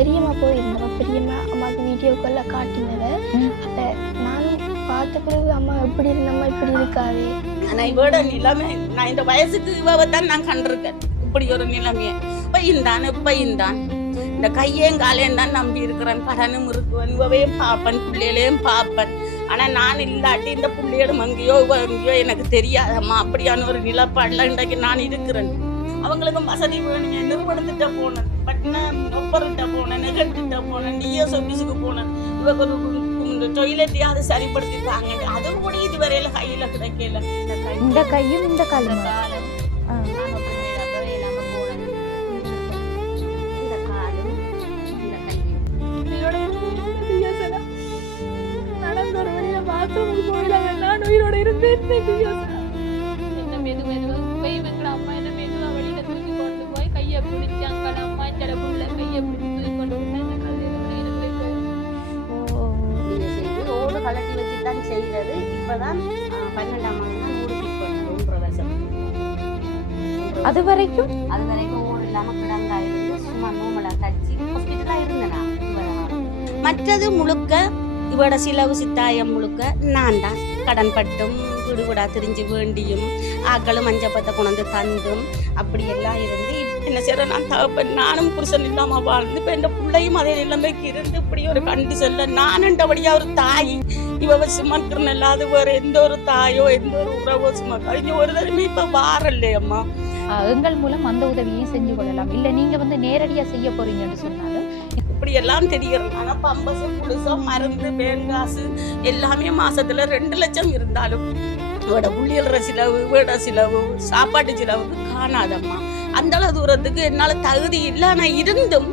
பெரியம்மா போயிருந்தோம். பெரியம்மா அம்மாவுக்கு வீடியோ காலில் காட்டினதை அப்போ நானும் பார்த்த பிறகு அம்மா எப்படி இருந்தம்மா இப்படி இருக்காவே. ஆனால் இவோட நிலைமை நான் இந்த வயசுக்கு இவவை தான் நான் கண்டிருக்கேன். இப்படி ஒரு நிலைமையை இப்பையும் இந்த கையையும் காலையும் தான் நம்பி இருக்கிறேன். கடனும் இருக்குவன், இவையும் பார்ப்பேன், பிள்ளைகளையும் பார்ப்பேன். ஆனால் நான் இல்லாட்டி இந்த பிள்ளைகளும் அங்கேயோ எனக்கு தெரியாதம்மா. அப்படியான ஒரு நிலப்பாடில் இன்றைக்கு நான் இருக்கிறேன். அவங்களுக்கும் வசதி வேணுங்க. நிறுவனத்திட்ட போனேன், பட்டினா ஒப்பர்கிட்ட போனேன், நெகட்டிட்ட போனேன், டிஎஸ் ஆஃபீஸுக்கு போனேன். இவங்க ஒரு டொய்லெட்டையாவது சரிப்படுத்திட்டாங்க. அது கூட இதுவரையில கையில கிடைக்கல. இந்த கையும் இந்த காலம் நடந்தொரு வழியில பாத்ரூமுக்கு போயிடாங்க. நான் உயிரோட இருந்தேன். என்ன மெதுவா போய் வைக்கிற அம்மா என்ன மெதுவா வெளியில தூக்கி கொண்டு போய் கையை பிடிச்சாங்க. அம்மா சில புள்ள கையை பிடிச்சி தூக்கி கொண்டு ஓடு கலட்டி வச்சுதான் செய்தது. இப்பதான் 12ஆம் ஆண்டு ஊருக்கு வருஷம். அது வரைக்கும் ஓடு இல்லாம கிடங்கா இருந்து சும்மா நோமலா தச்சு ஹாஸ்பிட்டலா இருந்தேனா. மற்றது முழுக்க இவட சிலவு சித்தாயம் முழுக்க நான் தான் கடன் பட்டும் வீடு வீடா திரிஞ்சு வேண்டியும் ஆக்களும் மஞ்சப்பத்தை கொண்டு தந்தும் அப்படி எல்லாம் இருந்து என்ன செய்யற நான் தகப்பன் நானும் புருஷன் இல்லாம வாழ்ந்து இப்போ என் பிள்ளையும் அதே நிலைமைக்கு இருந்து இப்படி ஒரு கண்டிஷன்ல நானுண்டபடியா ஒரு தாய் இவ சுமக்கிறேன். இல்லாத வேற எந்த ஒரு தாயோ எந்த ஒரு உறவோ சுமக்க இங்க ஒரு தடவை இப்ப வாரல்லையம்மா. எங்கள் மூலம் அந்த உதவியும் செஞ்சு கொள்ளலாம். இல்ல நீங்க வந்து நேரடியா செய்ய போறீங்கன்னு சொன்னாலும் இப்படி எல்லாம் தெரிகிறது. ஆனா பம்பசு புதுசம் மருந்து பேங்காசு எல்லாமே மாசத்துல 2 லட்சம் இருந்தாலும் இவட புள்ளியல்ற செலவு, வீட செலவு, சாப்பாட்டு செலவுக்கு காணாதம்மா. அந்த அளவு தூரத்துக்கு என்னால தகுதி இல்லை. ஆனா இருந்தும்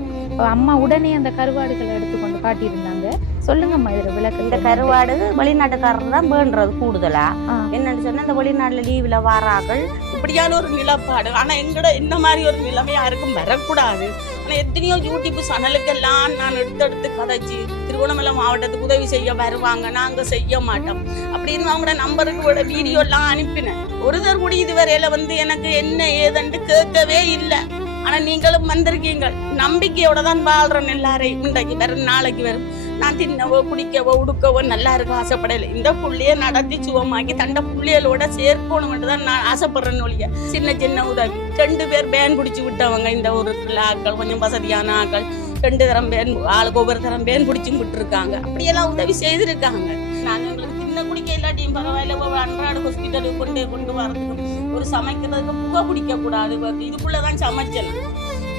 அம்மா உடனே அந்த கருவாடுகளை எடுத்துக்கொண்டு காட்டியிருந்தாங்க. சொல்லுங்கம்மா இதுல விளக்கு. இந்த கருவாடு வெளிநாட்டுக்காரர் தான் வேண்டது கூடுதலா. என்னன்னு சொன்னா இந்த வெளிநாட்டுல லீவ்ல வாரார்கள் இப்படியான ஒரு நிலப்பாடு. ஆனா எங்கட இந்த மாதிரி ஒரு நிலைமை யாருக்கும் வரக்கூடாது. ஆனா எத்தனையோ யூடியூப் சேனலுக்கெல்லாம் நான் எடுத்து கதைச்சு திருவண்ணாமலை மாவட்டத்துக்கு உதவி செய்ய வருவாங்க, நாங்க செய்ய மாட்டோம் அப்படின்னு அவங்களோட நம்பருக்கு வீடியோ எல்லாம் அனுப்பினேன். ஒருத்தர் கூட இதுவரையில எனக்கு என்ன ஏதென்று கேட்கவே இல்லை. ஆனா நீங்களும் வந்திருக்கீங்க. நம்பிக்கையோட தான் வாழ்றேன். எல்லாரையும் இன்றைக்கு வரும் நாளைக்கு வரும் நான் தின்னவோ குடிக்கவோ உடுக்கவோ நல்லா இருக்க ஆசைப்படலை. இந்த புள்ளைய நடத்தி சுகமாக்கி தண்ட புள்ளைகளோட சேர்க்கணும்னு தான் நான் ஆசைப்படுறேன்னு ஒழிய சின்ன சின்ன உதவி. 2 பேர் பேன் பிடிச்சி விட்டவங்க இந்த ஒரு ஆக்கள், கொஞ்சம் வசதியான ஆக்கள் 2 தரம் பேன், ஆளுக்கு ஒவ்வொரு தரம் பேன் பிடிச்சும் விட்டுருக்காங்க. அப்படியெல்லாம் உதவி செய்திருக்காங்க. நாங்கள் எங்களுக்கு தின்ன குடிக்க இல்லாட்டியும் பரவாயில்ல, அன்றாட ஹாஸ்பிட்டலுக்கு கொண்டு வரதுக்கு ஒரு சமைக்கிறதுக்கு புகை பிடிக்க கூடாது. இதுக்குள்ளதான் சமைச்சேன்.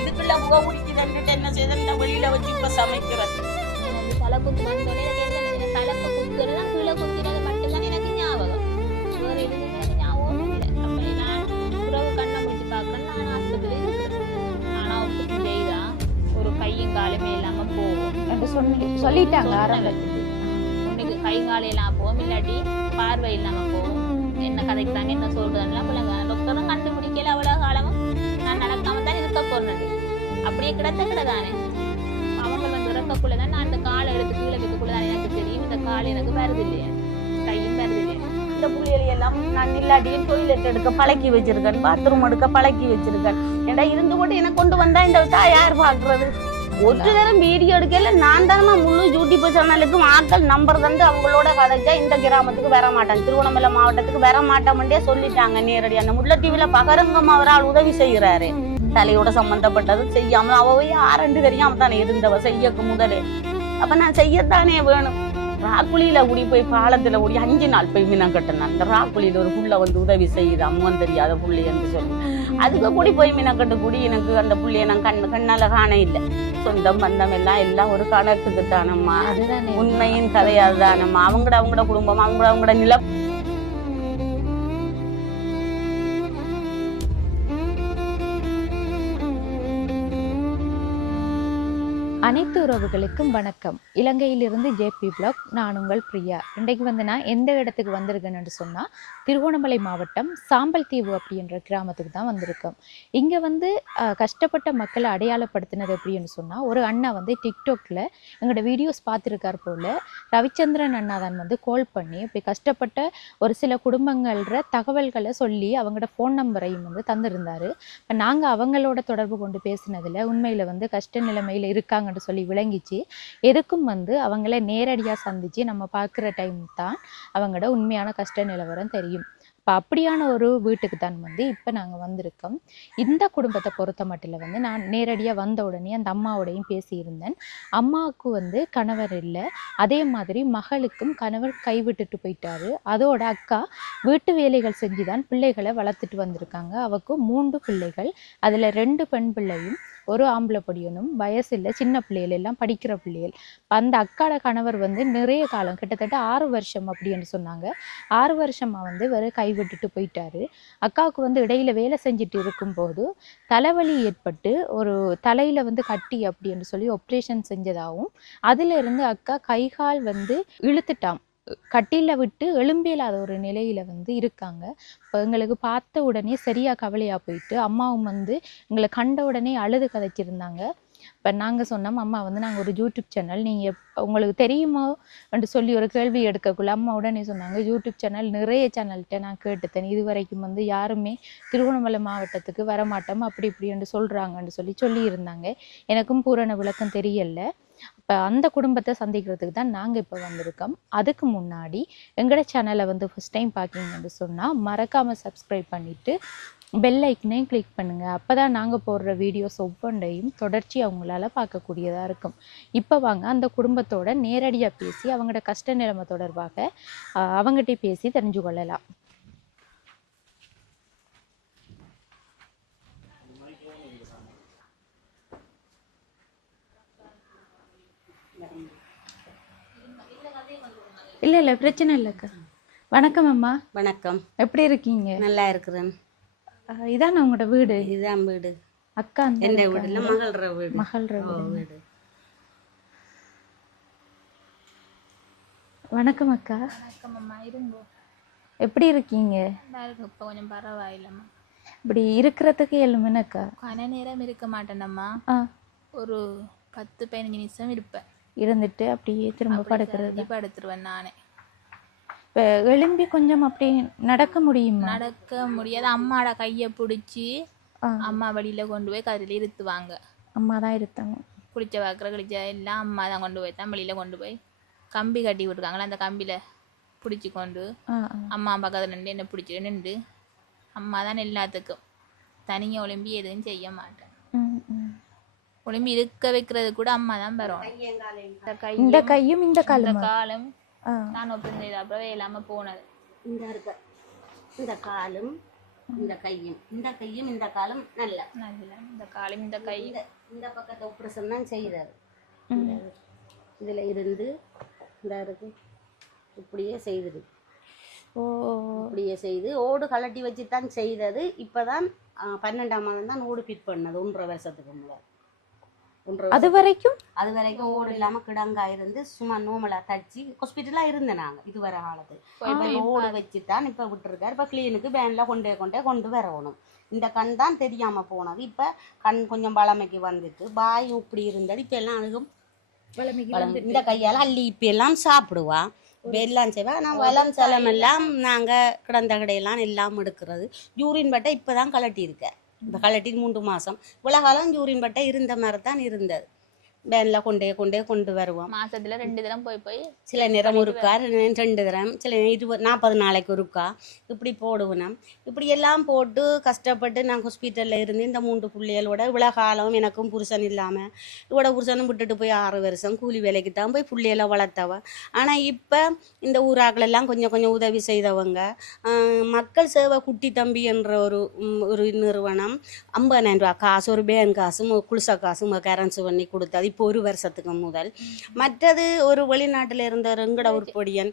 இதுக்குள்ள புகை பிடிக்குதுன்ட்டு என்ன செய்த வெளியில வச்சு இப்ப சமைக்கிறது. தலை குத்து வந்தோடனே எனக்கு என்ன தலைக்கு குத்துறது கீழே குத்துறது மட்டும்தான் எனக்கு ஞாபகம். வேறு எதுவுமே எனக்கு ஞாபகம் இல்லை. அப்படி நான் உறவு கண்ணை முடிச்சு பார்க்கறேன். நான் ஆஸ்பத்திரி இருக்கிறேன். ஆனால் ஒப்புக்கு செய்தா ஒரு கையும் காலுமே இல்லாம போகும் என்று சொல்லிட்டாங்க ஆரம்பத்துக்கு. உன்னைக்கு கை காலம் இல்லாம போகும், இல்லாட்டி பார்வை இல்லாம போகும். என்ன கதைக்கிறாங்க என்ன சொல்றதுலாம் பிள்ளைங்க டாக்டரும் கண்டுபிடிக்கல. அவ்வளோ காலமும் நான் நடக்காம தான் இருக்க போனது. அப்படியே கிடதானே அவங்க இறக்கக்குள்ளதான் நான் அந்த காலை எடுத்து கீழே வைக்கக்குள்ளதான் எனக்கு தெரியும் இந்த கால் எனக்கு வருது இல்லையா, கையும் வருது இல்லையா. இந்த புள்ளிகளை எல்லாம் நான் இல்லாட்டியும் டொய்லெட் எடுக்க பழக்கி வச்சிருக்கேன், பாத்ரூம் எடுக்க பழக்கி வச்சிருக்கேன். ஏன்னா இருந்து போட்டு எனக்கு கொண்டு வந்தா இந்த யார் பாக்குறது? ஒரு நேரம் வீடியோ எடுக்கல. நான் தானே முழு யூடியூப் சேனலுக்கும் ஆட்கள் நம்பர் தந்து அவங்களோட கதைச்சா இந்த கிராமத்துக்கு வர மாட்டேன், திருவண்ணாமலை மாவட்டத்துக்கு வர மாட்டோம்னே சொல்லிட்டாங்க நேரடியான. முல்லைத்தீவுல பகரங்கம் அவரால் உதவி செய்கிறாரு. தலையோட சம்பந்தப்பட்டது செய்யாம அவவே 6 தெரியாம தானே இருந்தவ செய்யக்கு முதலே. அப்ப நான் செய்யத்தானே வேணும். ராக்குழியில கூடி போய் பாலத்துல கூடி 5 நாள் போய் மீனா கட்டினேன். அந்த ராக்குழியில ஒரு புள்ள உதவி செய்யுது, அம்மன் தெரியாத புள்ளி என்று சொல்லி அதுக்கு கூடி போய் மீனா கட்டு கூடி எனக்கு அந்த புள்ளைய நான் கண்ணால காண இல்லை. சொந்தம் பந்தம் எல்லாம் ஒரு கணக்குக்கு தானம்மா. உண்மையின் கதையாது தானம்மா. அவங்களோட குடும்பம், அவங்களோட நில. அனைத்து உறவுகளுக்கும் வணக்கம். இலங்கையிலிருந்து ஜேபி பிளாக். நான் உங்கள் பிரியா. இன்றைக்கு நான் எந்த இடத்துக்கு வந்திருக்கேன்னு சொன்னால் திருகோணமலை மாவட்டம் சாம்பல்தீவு அப்படின்ற கிராமத்துக்கு தான் வந்திருக்கோம். இங்கே கஷ்டப்பட்ட மக்களை அடையாளப்படுத்தினது எப்படின்னு சொன்னால் ஒரு அண்ணா டிக்டாக்ல எங்களோட வீடியோஸ் பார்த்துருக்கார் போல். ரவிச்சந்திரன் அண்ணா தான் கால் பண்ணி இப்படி கஷ்டப்பட்ட ஒரு சில குடும்பங்கள தகவல்களை சொல்லி அவங்களோட ஃபோன் நம்பரையும் தந்திருந்தார். இப்போ நாங்கள் அவங்களோட தொடர்பு கொண்டு பேசினதில் உண்மையில் கஷ்ட நிலைமையில் இருக்காங்க இருக்கிறாங்கன்னு சொல்லி விளங்கிச்சு. எதுக்கும் வந்து அவங்கள நேரடியாக சந்திச்சு நம்ம பார்க்குற டைம் தான் அவங்களோட உண்மையான கஷ்ட நிலவரம் தெரியும். இப்போ அப்படியான ஒரு வீட்டுக்கு தான் வந்து இப்போ நாங்கள் வந்திருக்கோம். இந்த குடும்பத்தை பொறுத்த மட்டும் வந்து நான் நேரடியாக வந்த உடனே அந்த அம்மாவோடையும் பேசியிருந்தேன். அம்மாவுக்கு வந்து கணவர் இல்லை, அதே மாதிரி மகளுக்கும் கணவர் கைவிட்டுட்டு போயிட்டாரு. அதோட அக்கா வீட்டு வேலைகள் செஞ்சு தான் பிள்ளைகளை வளர்த்துட்டு வந்திருக்காங்க. அவக்கு 3 பிள்ளைகள், அதில் 2 பெண் பிள்ளையும் ஒரு ஆம்பளை பொடியனும். வயசில் சின்ன பிள்ளைகள் எல்லாம் படிக்கிற பிள்ளைகள். அந்த அக்காட கணவர் வந்து நிறைய காலம் கிட்டத்தட்ட 6 வருஷம் அப்படின்னு சொன்னாங்க. 6 வருஷமா வந்து வேறு கைவிட்டுட்டு போயிட்டாரு. அக்காவுக்கு வந்து இடையில வேலை செஞ்சுட்டு இருக்கும்போது தலைவலி ஏற்பட்டு ஒரு தலையில வந்து கட்டி அப்படின்னு சொல்லி ஆப்ரேஷன் செஞ்சதாகவும், அதுல இருந்து அக்கா கைகால் வந்து இழுத்துட்டாம், கட்டில விட்டு எழும்பியலாத ஒரு நிலையில வந்து இருக்காங்க. இப்போ எங்களுக்கு பார்த்த உடனே சரியா கவலையா போயிட்டு அம்மாவும் வந்து எங்களை கண்ட உடனே அழுது கதைச்சிருந்தாங்க. இப்போ நாங்கள் சொன்னோம், அம்மா வந்து நாங்கள் ஒரு யூடியூப் சேனல், நீங்கள் உங்களுக்கு தெரியுமா என்று சொல்லி ஒரு கேள்வி எடுக்கக்குள்ள அம்மா உடனே சொன்னாங்க, யூடியூப் சேனல் நிறைய சேனல்கிட்ட நான் கேட்டுத்தேன், இது வரைக்கும் வந்து யாருமே திருவண்ணாமலை மாவட்டத்துக்கு வரமாட்டோம் அப்படி இப்படி என்று சொல்கிறாங்கன்னு சொல்லியிருந்தாங்க. எனக்கும் பூரண விளக்கம் தெரியல. இப்போ அந்த குடும்பத்தை சந்திக்கிறதுக்கு தான் நாங்கள் இப்போ வந்திருக்கோம். அதுக்கு முன்னாடி எங்களோட சேனலை வந்து ஃபஸ்ட் டைம் பார்க்கிங்கன்னு சொன்னால் மறக்காமல் சப்ஸ்கிரைப் பண்ணிவிட்டு பெல் ஐக்கனையும் கிளிக் பண்ணுங்கள். அப்போ தான் நாங்கள் போடுற வீடியோஸ் ஒவ்வொன்றையும் தொடர்ச்சி அவங்களால பார்க்கக்கூடியதாக இருக்கும். இப்போ வாங்க அந்த குடும்பத்தோட நேரடியாக பேசி அவங்களோட கஷ்ட நிலைமை தொடர்பாக அவங்ககிட்ட பேசி தெரிஞ்சு கொள்ளலாம். இல்லை பிரச்சனை இல்லைக்கா. வணக்கம் அம்மா. வணக்கம். எப்படி இருக்கீங்க? நல்லா இருக்கிறேன். இதான் உங்களோட வீடு? இதுதான் வீடு. அக்கா என்ன வீடு இல்லை, மகள்ற வீடு. மகள்ற வீடு. வணக்கம் அக்கா. வணக்கம் அம்மா. இருங்கோ. எப்படி இருக்கீங்க? இப்போ கொஞ்சம் பரவாயில்லம்மா. இப்படி இருக்கிறதுக்கு எழுமனக்கா கன நேரம் இருக்க மாட்டேனம்மா. ஒரு 10-15 நிமிஷம் இருப்பேன். இருந்துட்டு அப்படியே திரும்ப படுக்கிறது. படுத்துருவேன் நானே. இப்போ எழும்பி கொஞ்சம் அப்படி நடக்க முடியுமா? நடக்க முடியாது. அம்மாவோட கையை பிடிச்சி அம்மா வழியில் கொண்டு போய் கதில் இருத்துவாங்க. அம்மா தான் இருத்தாங்க. குளிச்ச வாக்குற குளிச்ச எல்லாம் அம்மா தான் கொண்டு போய் தான் வெளியில் கொண்டு போய் கம்பி கட்டி விட்டுருக்காங்களா, அந்த கம்பியில் பிடிச்சி கொண்டு அம்மா பக்கத்தில் நின்று என்னை பிடிச்சிட்டு நின்று அம்மா தான் எல்லாத்துக்கும். தனியாக ஒலிம்பி எதுவும் செய்ய மாட்டேன். ஒலிம்பி இருக்க வைக்கிறது கூட அம்மா தான் வரும். இந்த கையும் இந்த காலும் நான் ஒப்பந்தம் செய்த அப்புறம் இல்லாமல் போனது. இந்த காலும் இந்த கையும், இந்த கையும் இந்த காலம் நல்ல இந்த காலும் இந்த கை இந்த பக்கத்தை ஆப்ரேஷன் தான் செய்கிறாரு. இதில் இருந்து இந்த இருக்கு இப்படியே செய்தது. இப்படியே செய்து ஓடு கலட்டி வச்சு தான் செய்தது. இப்போ தான் 12ஆம் மாதம் தான் ஓடு ஃபிட் பண்ணது. 1.5 வருஷத்துக்கு முதல். அது வரைக்கும் ஓடு இல்லாமல் கிடங்கா இருந்து சும்மா நோமலாக தச்சு ஹாஸ்பிட்டலாக இருந்தேன் நாங்கள். இது வர காலத்து ஓடு வச்சு தான் இப்போ விட்டுருக்காரு. இப்போ கிளீனுக்கு பேனில் கொண்டு வரணும். இந்த கண் தான் தெரியாமல் போனது. இப்போ கண் கொஞ்சம் பழமைக்கு வந்துட்டு பாய் இப்படி இருந்தது. இப்போ எல்லாம் அதுக்கும் இந்த கையால் அள்ளி இப்போ எல்லாம் சாப்பிடுவா, எல்லாம் செய்வா. ஆனால் வளம் சலம் எல்லாம் நாங்கள் கிடந்த கடையெல்லாம் எல்லாம் எடுக்கிறது. யூரின் பட்டை இப்போ தான் கலட்டியிருக்கேன். இப்போ கலட்டி 3 மாதம். இவ்வளோ காலம் யூரின் பட்டை இருந்த மாதிரி தான் இருந்தது. வேனில் கொண்டு வருவோம். மாசத்துல 2 தரம் போய் சில நேரம் ஒருக்கா 2 தரம், சில 40 நாளைக்கு ஒருக்கா இப்படி போடுவேன். இப்படி எல்லாம் போட்டு கஷ்டப்பட்டு நான் ஹாஸ்பிட்டலில் இருந்து இந்த 3 பிள்ளைகளோட இவ்வளோ காலம் எனக்கும் புருஷன் இல்லாமல் இவ்வளோ புருஷனும் விட்டுட்டு போய் 6 வருஷம் கூலி வேலைக்கு தான் போய் பிள்ளைகளை வளர்த்தவ. ஆனால் இப்போ இந்த ஊராக்களெல்லாம் கொஞ்சம் உதவி செய்தவங்க. மக்கள் சேவை குட்டி தம்பி என்ற ஒரு நிறுவனம் 50,000 ரூபா காசு, ஒரு பேன் காசும் குளிச காசும் கரன்சி பண்ணி கொடுத்தது இப்போ 1 வருஷத்துக்கு முதல். மற்றது ஒரு வெளிநாட்டில் இருந்த எங்கட ஒரு பொடியன்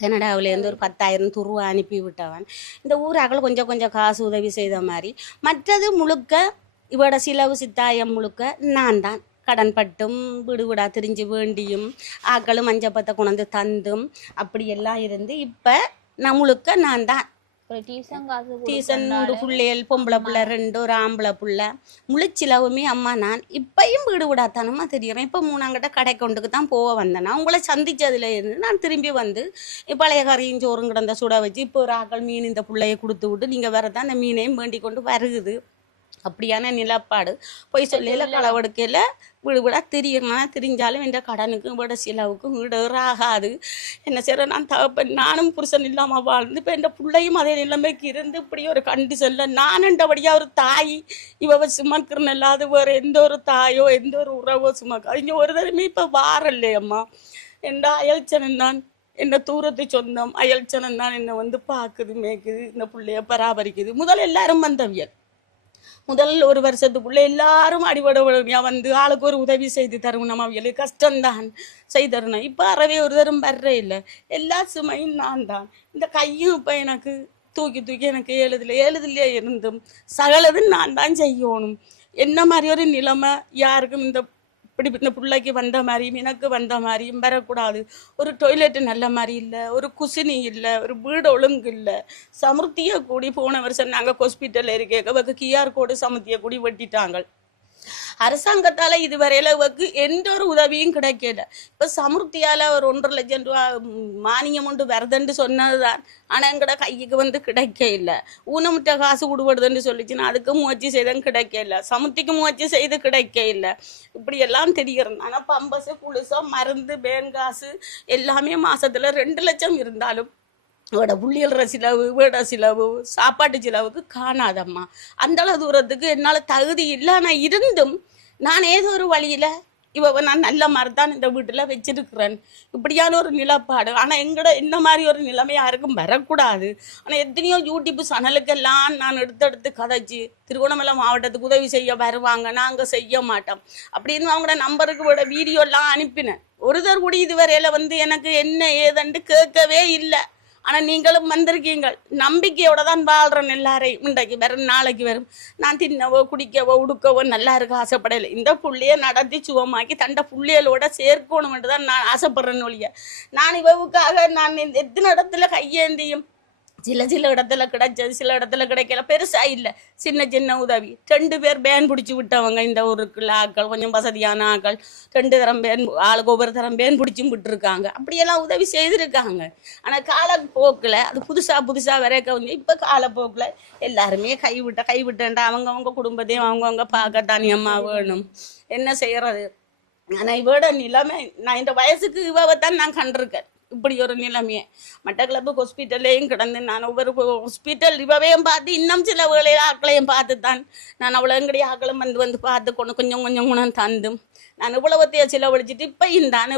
கனடாவிலேருந்து ஒரு 10,000 ரூபா அனுப்பி விட்டவன். இந்த ஊராக்கள் கொஞ்சம் காசு உதவி செய்த மாதிரி. மற்றது முழுக்க இவட சிலவு சித்தாயம் முழுக்க நான் தான் கடன் பட்டும் வீடு வீடா திரிஞ்சு வேண்டியும் ஆக்களும் மஞ்சப்பத்தை கொண்டு தந்தும் அப்படியெல்லாம் இருந்து இப்போ நான் முழுக்க நான் தான். டீசன் ஒரு பிள்ளைகள், பொம்பளை பிள்ளை 2, ஒரு ஆம்பளை பிள்ளை, முழுச்சிலவுமே அம்மா நான். இப்பையும் வீடு விடாத்தானம்மா தெரியுறேன். இப்போ 3ஆங்கிட்ட கடை கொண்டுக்கு தான் வந்தேன்னா உங்களை சந்திச்சதுல இருந்து நான் திரும்பி வந்து பழைய கறியும் சோறும் கிடந்த சுட வச்சு இப்போ ஒரு ஆக்கள் மீன் இந்த பிள்ளையை கொடுத்து விட்டு நீங்கள் வரதான் அந்த மீனையும் வேண்டி கொண்டு வருகுது. அப்படியான நிலப்பாடு. போய் சொல்லையில களவெடுக்கையில் வீடு வீடாக திரியணும். திரிஞ்சாலும் என்ற கடனுக்கும் வீட செலவுக்கும் வீடு ஆகாது. என்ன செய்கிற நான் தகப்பன் நானும் புருஷன் இல்லாமல் வாழ்ந்து இப்போ என் பிள்ளையும் அதே நிலைமைக்கு இருந்து இப்படி ஒரு கண்டிஷனில் நான் என்றபடியாக ஒரு தாய் இவ சுமக்கிறேன் இல்லாத வேறு எந்த ஒரு தாயோ எந்த ஒரு உறவோ சுமக்க இங்கே ஒரு தடவை இப்போ வாரல்லையம்மா. என்ற அயல்ச்சனன் தான் என்ன தூரத்து சொந்தம் அயல்ச்சனன் தான் என்னை வந்து பார்க்குது மேய்க்குது இந்த பிள்ளைய பராமரிக்குது. முதல் எல்லாரும் வந்தவியல் முதல் ஒரு வருஷத்துக்குள்ள எல்லாரும் அடிபடையா வந்து ஆளுக்கு ஒரு உதவி செய்து தருவணும். அவியலுக்கு கஷ்டம்தான் செய்தரணும். இப்போ அறவே ஒரு தரம் வர்றே இல்லை. எல்லா சுமையும் நான் தான். இந்த கையும் இப்போ எனக்கு தூக்கி தூக்கி எனக்கு எழுதுலையே இருந்தும் சகலது நான் தான் செய்யணும். என்ன மாதிரி ஒரு நிலைமை யாருக்கும் இந்த பிள்ளைக்கு வந்த மாதிரியும் எனக்கு வந்த மாதிரியும் வரக்கூடாது. ஒரு டொய்லெட்டு நல்ல மாதிரி இல்லை, ஒரு குசினி இல்லை, ஒரு வீடு ஒழுங்கு இல்லை. சமுர்த்தியை கூடி போன வருஷம் நாங்கள் ஹாஸ்பிட்டலில் இருக்க QR கோடு சமுர்த்தியை கூடி வெட்டிட்டாங்க. அரசாங்கத்தால் இதுவரையில் அவருக்கு எந்த ஒரு உதவியும் கிடைக்கல. இப்போ சமுர்த்தியால் ஒரு 1.5 லட்சம் ரூபா மானியம் ஒன்று வருதுன்னு சொன்னது தான். ஆனால் எங்கட கைக்கு வந்து கிடைக்க இல்லை. ஊனமுட்ட காசு கொடுபடுதுன்னு சொல்லிச்சுன்னா அதுக்கு முயற்சி செய்தும் கிடைக்க இல்லை. சமுர்த்திக்கு முயற்சி செய்து கிடைக்க இல்லை. இப்படியெல்லாம் தெரிகிறது. ஆனால் பம்பஸு குளிசம் மருந்து பேன் காசு எல்லாமே மாதத்தில் 2 லட்சம் இருந்தாலும் இவட புள்ளியல்ற செலவு வீட செலவு சாப்பாட்டு செலவுக்கு காணாதம்மா. அந்தளவு தூரத்துக்கு என்னால் தகுதி இல்லை. ஆனால் இருந்தும் நான் ஏதோ ஒரு வழியில் நான் நல்ல மாதிரி தான் இந்த வீட்டில் வச்சிருக்கிறேன். இப்படியான ஒரு நிலப்பாடு. ஆனால் இந்த மாதிரி ஒரு நிலைமை யாருக்கும் வரக்கூடாது. ஆனால் எத்தனையோ யூடியூப் சேனலுக்கெல்லாம் நான் எடுத்து கதைச்சி திருகோணமலை மாவட்டத்துக்கு உதவி செய்ய வருவாங்க, நாங்கள் செய்ய மாட்டோம் அப்படின்னு அவங்களோட நம்பருக்கு விட வீடியோலாம் அனுப்பினேன். ஒருத்தர் கூட இதுவரையில் வந்து எனக்கு என்ன ஏதென்று கேட்கவே இல்லை. ஆனால் நீங்களும் வந்திருக்கீங்க. நம்பிக்கையோட தான் வாழ்கிறேன். எல்லாரையும் இன்றைக்கு வரும் நாளைக்கு வரும் நான் தின்னவோ குடிக்கவோ உடுக்கவோ நல்லா இருக்க ஆசைப்படலை. இந்த புள்ளையை நடத்தி சுகமாக்கி தண்டை புள்ளைகளோட சேர்க்கணும்னு தான் நான் ஆசைப்படுறேன்னு ஒழிய நான் இவவுக்காக நான் எத்தனை இடத்துல கையேந்தியும் சில இடத்துல கிடைச்சது, சில இடத்துல கிடைக்கல. பெருசா இல்லை, சின்ன உதவி. 2 பேர் பேன் பிடிச்சி விட்டவங்க இந்த ஊருக்குள்ள ஆக்கள், கொஞ்சம் வசதியான ஆக்கள் 2 தரம் பேன் ஆளுக்கு ஒவ்வொரு தரம் பேன் பிடிச்சும் விட்டுருக்காங்க. அப்படியெல்லாம் உதவி செய்திருக்காங்க. ஆனால் காலப்போக்கில் அது புதுசாக வரைக்க வந்து இப்போ காலப்போக்கில் எல்லாருமே கைவிட்டேன்டா அவங்கவுங்க குடும்பத்தையும் அவங்கவுங்க பார்க்கத்தானே அம்மா வேணும். என்ன செய்யறது? ஆனால் இவோட நிலைமை நான் இந்த வயசுக்கு இவதான் நான் கண்டிருக்கேன். இப்படி ஒரு நிலைமையை மட்டக்களப்பு ஹாஸ்பிட்டல்லையும் கிடந்து நான் ஒவ்வொரு ஹாஸ்பிட்டல் இவையும் பார்த்து இன்னும் சில வேலையை ஆக்களையும் பார்த்து தான் நான் அவ்வளோ எங்கடைய ஆக்களும் வந்து பார்த்து கொஞ்சம் குணம் தந்தும் நான் இவ்வளவத்தையே செலவழிச்சிட்டு இப்பையும் தான்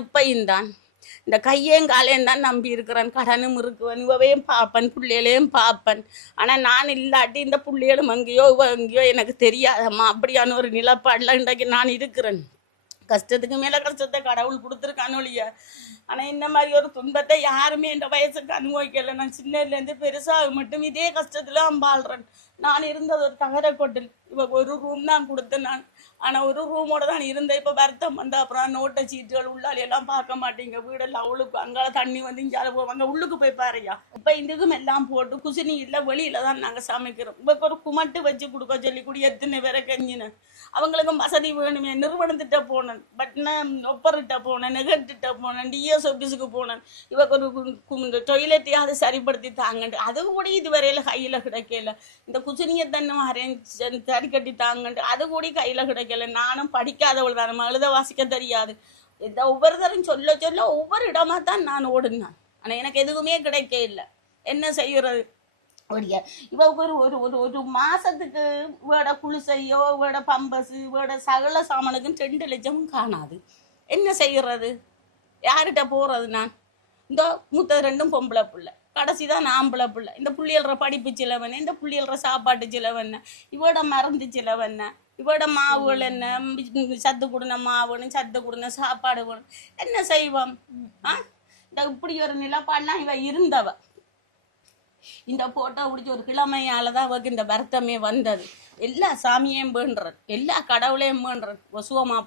இந்த கையையும் காலையும் தான் நம்பி இருக்கிறேன். கடனும் இருக்குவன், இவையும் பார்ப்பேன், பிள்ளைகளையும் பார்ப்பேன். ஆனால் நான் இல்லாட்டி இந்த பிள்ளைகளும் எங்கேயோ எனக்கு தெரியாதம்மா. அப்படியான ஒரு நிலப்பாடில் இன்றைக்கு நான் இருக்கிறேன். கஷ்டத்துக்கு மேலே கஷ்டத்தை கடவுள் கொடுத்துருக்கான்னு ஒழிய ஆனால் இந்த மாதிரி ஒரு துன்பத்தை யாருமே என் வயசுக்கு அனுபவிக்கலை. நான் சின்னதுலேருந்து பெருசாக மட்டும் இதே கஷ்டத்தில் வாழ்கிறேன். நான் இருந்தது ஒரு தகர கொட்டில். இப்போ ஒரு ரூம் தான் கொடுத்தேன் நான். ஆனால் ஒரு ரூமோட தான் இருந்தேன். இப்போ வருத்தம் வந்து அப்புறம் நோட்டை சீட்டுகள் உள்ளாலையெல்லாம் பார்க்க மாட்டேங்க. வீடெல்லாம் உள்ளுக்கு அங்கால தண்ணி வந்து இஞ்சால போவாங்க, உள்ளுக்கு போய் பாருயா. இப்போ இதுக்கும் எல்லாம் போட்டு குசினி இல்லை, வெளியில தான் நாங்கள் சமைக்கிறோம். இப்போ ஒரு குமட்டு வச்சு கொடுக்க சொல்லி கூடி எத்தனை பேரை கஞ்சினேன். அவங்களுக்கும் வசதி வேணுமே. நிறுவனத்திட்ட போனேன், பட் நான் ஒப்பர்கிட்ட போனேன், நெகட்டிட்ட போனேன், டிஎஸ் ஆஃபீஸுக்கு போனேன். இவக்கு ஒரு டொய்லெட்டையாவது சரிப்படுத்தி தாங்கண்டு அது கூட இதுவரையில் கையில் கிடைக்கல. இந்த குசினியை தன்னும் அரேஞ்ச் சரி கட்டி தாங்கண்டு அது கூட கையில் கிடைக்கல. நானும் படிக்காதவள் தான், நம்ம எழுத வாசிக்க தெரியாது. இதை ஒவ்வொருத்தரும் சொல்ல ஒவ்வொரு இடமா தான் நான் ஓடுனேன். ஆனால் எனக்கு எதுவுமே கிடைக்க இல்லை. என்ன செய்கிறது? ஒடியா இவ ஒரு ஒரு மாசத்துக்கு வேட குளிசையோ வேட பம்பஸு வேட சகல சாமானுக்கும் 2 லட்சமும் காணாது. என்ன செய்கிறது? யார்கிட்ட போறது? நான் இந்த மூத்த 2 பொம்பளை பிள்ளை, கடைசி தான் ஆம்பளை பிள்ளை. இந்த புள்ளியல்ற படிப்பு செலவன, இந்த புள்ளியல்ற சாப்பாட்டு செலவன, இவோட மருந்து செலவன, இவோட மாவுகள் என்ன, சத்து கொடுன மாவுன்னு சத்து கொடுன சாப்பாடு வேணும். என்ன செய்வோம்? இந்த இப்படி ஒரு நிலப்பாடுலாம் இவ இருந்தவ. இந்த போட்டோ பிடிச்சி ஒரு கிழமையால தான் அவருக்கு இந்த வருத்தமே வந்தது. எல்லா சாமியையும் வேண்டுறது, எல்லா கடவுளையும் வேண்டுறது. சுகமா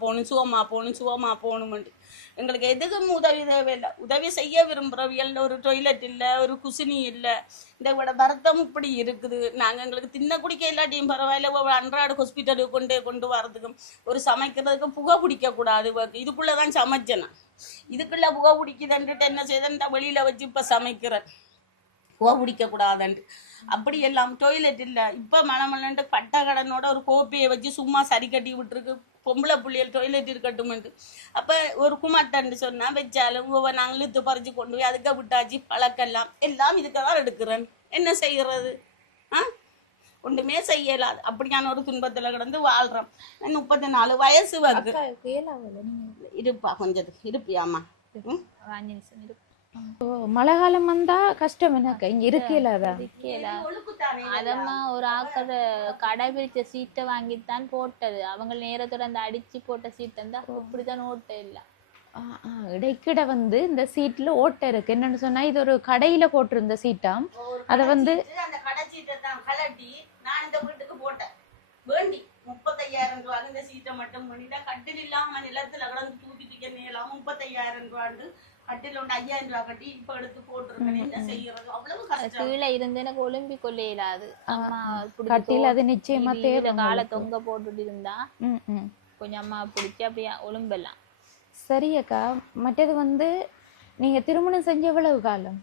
போகணுமெண்டு எங்களுக்கு எதுக்கும் உதவி தேவையில்லை. உதவி செய்ய விரும்புகிறவியல் ஒரு டொய்லெட் இல்லை, ஒரு குசினி இல்லை. இந்த வருத்தம் இப்படி இருக்குது. நாங்கள் எங்களுக்கு தின்ன குடிக்க இல்லாட்டியும் பரவாயில்ல, அன்றாட ஹாஸ்பிட்டலுக்கு கொண்டு வரதுக்கும் ஒரு சமைக்கிறதுக்கு புகை பிடிக்கக்கூடாது. இதுக்குள்ளே தான் சமைச்சேன். இதுக்குள்ளே புகை பிடிக்குதுன்ட்டு என்ன செய்தேன், வெளியில் வச்சு இப்போ சமைக்கிறேன். புகை பிடிக்கக்கூடாதுன்ட்டு அப்படி எல்லாம் டொய்லெட் இல்லை. இப்போ மலமலன்ட்டு பட்டை கடனோட ஒரு கோப்பையை வச்சு சும்மா சரி கட்டி விட்டுருக்கு பொம்பளை புள்ளியல் டொய்லெட் இருக்கட்டும்ட்டு. அப்போ ஒரு குமார்ட்டன்னு சொன்னால் வச்சாலும் நாங்கள் இழுத்து பறித்து கொண்டு போய் அதுக்கு விட்டாச்சு பழக்கெல்லாம் எல்லாம் இதுக்கு தான் எடுக்கிறேன். என்ன செய்கிறது? ஒன்றுமே செய்யலாது. அப்படியான ஒரு துன்பத்தில் கிடந்து வாழ்கிறோம். 34 வயசு வருது. இருப்பா கொஞ்சத்துக்கு இருப்பியாம்மா. மழை காலம் வந்தா கஷ்டம் எனக்கு இங்க இருக்கல அதம்மா ஒரு ஆக்கிற கடை பிரிச்ச சீட்டை வாங்கித்தான் போட்டது. அவங்க நேரத்தோட அந்த அடிச்சு போட்ட சீட்டை இருந்தா அப்படித்தான் ஓட்ட இல்ல. இடைக்கிட வந்து இந்த சீட்ல ஓட்டை இருக்கு. என்னன்னு சொன்னா இது ஒரு கடையில போட்டிருந்த சீட்டாம். அத வந்து அந்த கடை சீட்டை தான் கலட்டி நான் இந்த வீட்டுக்கு போட்டேன். வேண்டி 35,000 ரூபாய் இந்த சீட்டை மட்டும் பண்ணிட்டா கட்டில் இல்லாம நிலத்துல கடந்து தூக்கிட்டு நேலாம் 35,000 ரூபாய் கட்டில 5,000 ரூபாய் கட்டி இப்ப எடுத்து போட்டுருக்கேன். என்ன செய்யறது? அவ்வளவு கஷ்டம். கீழே இருந்து எனக்கு ஒலிம்பி கொள்ள இயலாது. அம்மா கட்டில் அது நிச்சயமா தேவை. காலை தொங்க போட்டுட்டு இருந்தா கொஞ்சம் அம்மா பிடிச்சி அப்படியே ஒலிம்பெல்லாம். சரி அக்கா, மற்றது வந்து நீங்க திருமணம் செஞ்ச எவ்வளவு காலம்?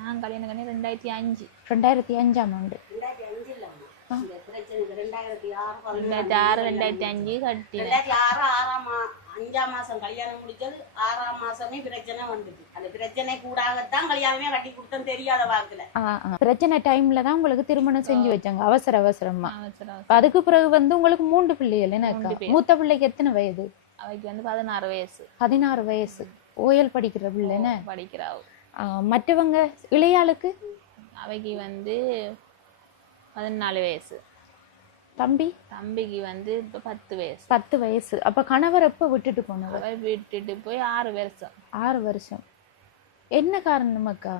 நான் கல்யாணம் பண்ணி 2005. 2005ஆம் ஆண்டு. 2005 இல்ல 2006 2005 கட்டி 2006 5ஆம் மாசம் கல்யாணம் முடிச்சது. 6ஆம் மாசமே பிரச்சனை வந்தது. அந்த பிரச்சனை கூடாகத்தான் கல்யாணமே கட்டி கொடுத்தேன் தெரியாத வாக்குல. பிரச்சனை டைம்ல தான் உங்களுக்கு திருமணம் செஞ்சு வச்சாங்க அவசரமா. அதுக்கு பிறகு வந்து உங்களுக்கு 3 பிள்ளைகள். என்ன மூத்த பிள்ளைக்கு எத்தனை வயது? அவைக்கு வந்து 16 வயசு. 16 வயசு. ஓயல் படிக்கிற பிள்ளை என்ன படிக்கிறாவு. மற்றவங்க இளையாளுக்கு அவைக்கு வந்து 14 வயசு. தம்பிக்கு வந்து இப்ப 10 வயசு. 10 வயசு. அப்ப கணவர் எப்ப விட்டுட்டு போனவர்? விட்டுட்டு போய் 6 வருஷம். 6 வருஷம். என்ன காரணம் அக்கா?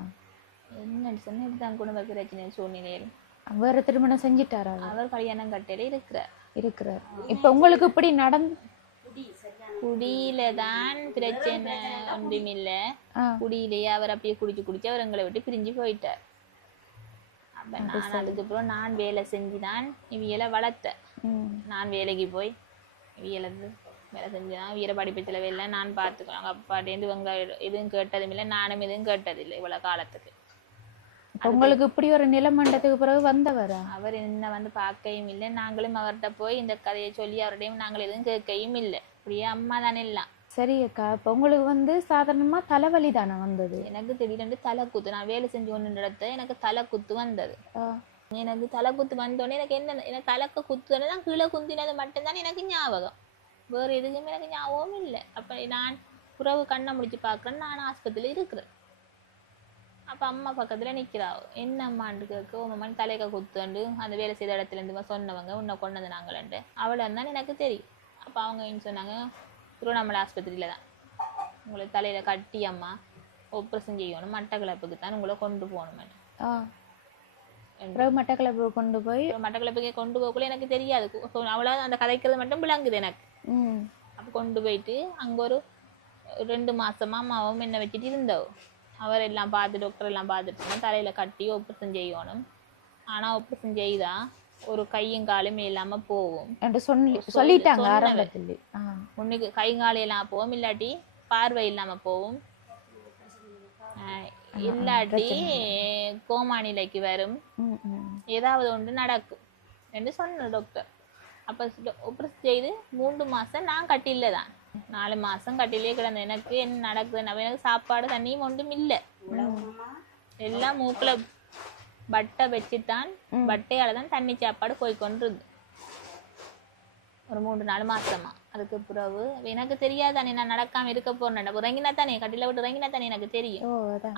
என்னன்னு சொன்னா இப்படிதான் குடும்ப பிரச்சனை சூழ்நிலையில் வேற திருமணம் செஞ்சிட்டாரா? அவர் கல்யாணம் கட்டையில இருக்கிறார். இப்ப உங்களுக்கு இப்படி நடந்து குடியில தான் பிரச்சனை ஒன்றுமில்ல. குடியிலேயே அவர் அப்படியே குடிச்சு அவர் எங்களை விட்டு பிரிஞ்சு போயிட்டார். அப்ப நான் அதுக்கப்புறம் நான் வேலை செஞ்சுதான் இவியலை வளர்த்தேன். நான் வேலைக்கு போய் இவியலை வேலை செஞ்சுதான் வீர படிப்பு செலவில்லை நான் பார்த்துக்கலாம். அப்பாட்டேந்து இவங்க எதுவும் கேட்டதும் இல்லை, நானும் எதுவும் கேட்டதில்லை இவ்வளவு காலத்துக்கு. உங்களுக்கு இப்படி ஒரு நிலமண்டத்துக்கு பிறகு வந்தவரா? அவர் என்ன வந்து பார்க்கையும் இல்லை. நாங்களும் அவர்கிட்ட போய் இந்த கதையை சொல்லி அவர்கிட்டையும் நாங்கள் எதுவும் கேட்கையும் இல்லை. அப்படியே அம்மா தானே எல்லாம். சரி அக்கா, இப்ப உங்களுக்கு வந்து சாதாரணமா தலைவலி தானே வந்தது? எனக்கு திடீரென்று தலை குத்து. நான் வேலை செஞ்சு ஒன்று இடத்த எனக்கு தலை குத்து வந்தது. எனக்கு தலை குத்து வந்தோடனே எனக்கு எனக்கு தலைக்கு குத்துனே தான் கீழே குந்தினது மட்டும்தான் எனக்கு ஞாபகம். வேறு எதுக்குமே எனக்கு ஞாபகம் இல்லை. அப்போ நான் புறவு கண்ணை முடிச்சு பார்க்குறேன். நான் ஆஸ்பத்திரியில் இருக்கிறேன். அப்போ அம்மா பக்கத்தில் நிற்கிறாவோ. என்ன அம்மாண்டு கேட்க, உன் தலைக்க குத்துண்டு அந்த வேலை செய்த இடத்துலேருந்து சொன்னவங்க உன்னை கொண்டு வந்து நாங்களேன்ட்டு அவளை இருந்தாலும் எனக்கு தெரியும். அப்போ அவங்க என்ன சொன்னாங்க, திருவண்ணாமலை ஆஸ்பத்திரியில் தான் உங்களை தலையில் கட்டி அம்மா ஆப்ரேஷன் செய்யணும், மட்டக்களப்புக்கு தான் உங்களை கொண்டு போகணும். மட்டக்களப்பு கொண்டு போய் மட்டக்களப்புக்கே கொண்டு போகக்குள்ள எனக்கு தெரியாது. அவ்வளோ அந்த கதைக்கிறது மட்டும் விளங்குது எனக்கு. அப்போ கொண்டு போயிட்டு அங்கே ஒரு 2 மாசமா அம்மாவும் என்ன வச்சுட்டு இருந்தவோ. அவர் எல்லாம் பார்த்து டாக்டர் எல்லாம் பார்த்துட்டு தலையில் கட்டி ஆப்ரேஷன் செய்யணும். ஆனால் ஆப்ரேஷன் செய்தா ஒரு கையும் காலும் இல்லாமல் போகும் சொல்லிட்டாங்க ஆரம்பத்தில். ஒன்றுக்கு கை காலம் இல்லாமல் போகும், இல்லாட்டி பார்வை இல்லாமல் போகும், இல்லாட்டி கோமா நிலைக்கு வரும், ஏதாவது ஒன்று நடக்கும் என்று சொன்ன டாக்டர். அப்போ ஆப்ரேஷன் செய்து 3 மாதம் நான் கட்டில தான். 4 மாதம் கட்டிலே கிடந்த எனக்கு என்ன நடக்குதுன்னு எனக்கு சாப்பாடு தண்ணியும் ஒன்றும் இல்லை. எல்லாம் மூக்கில் பட்டை வச்சுத்தான், பட்டையால தான் தண்ணி சாப்பாடு போய்கொண்டிருது ஒரு 3-4 மாசமா. அதுக்கு பிறகு எனக்கு தெரியாதானே நான் நடக்காம இருக்க போறேன். இறங்கினா தானே கட்டில விட்டு இறங்கினா தானே எனக்கு தெரியும்.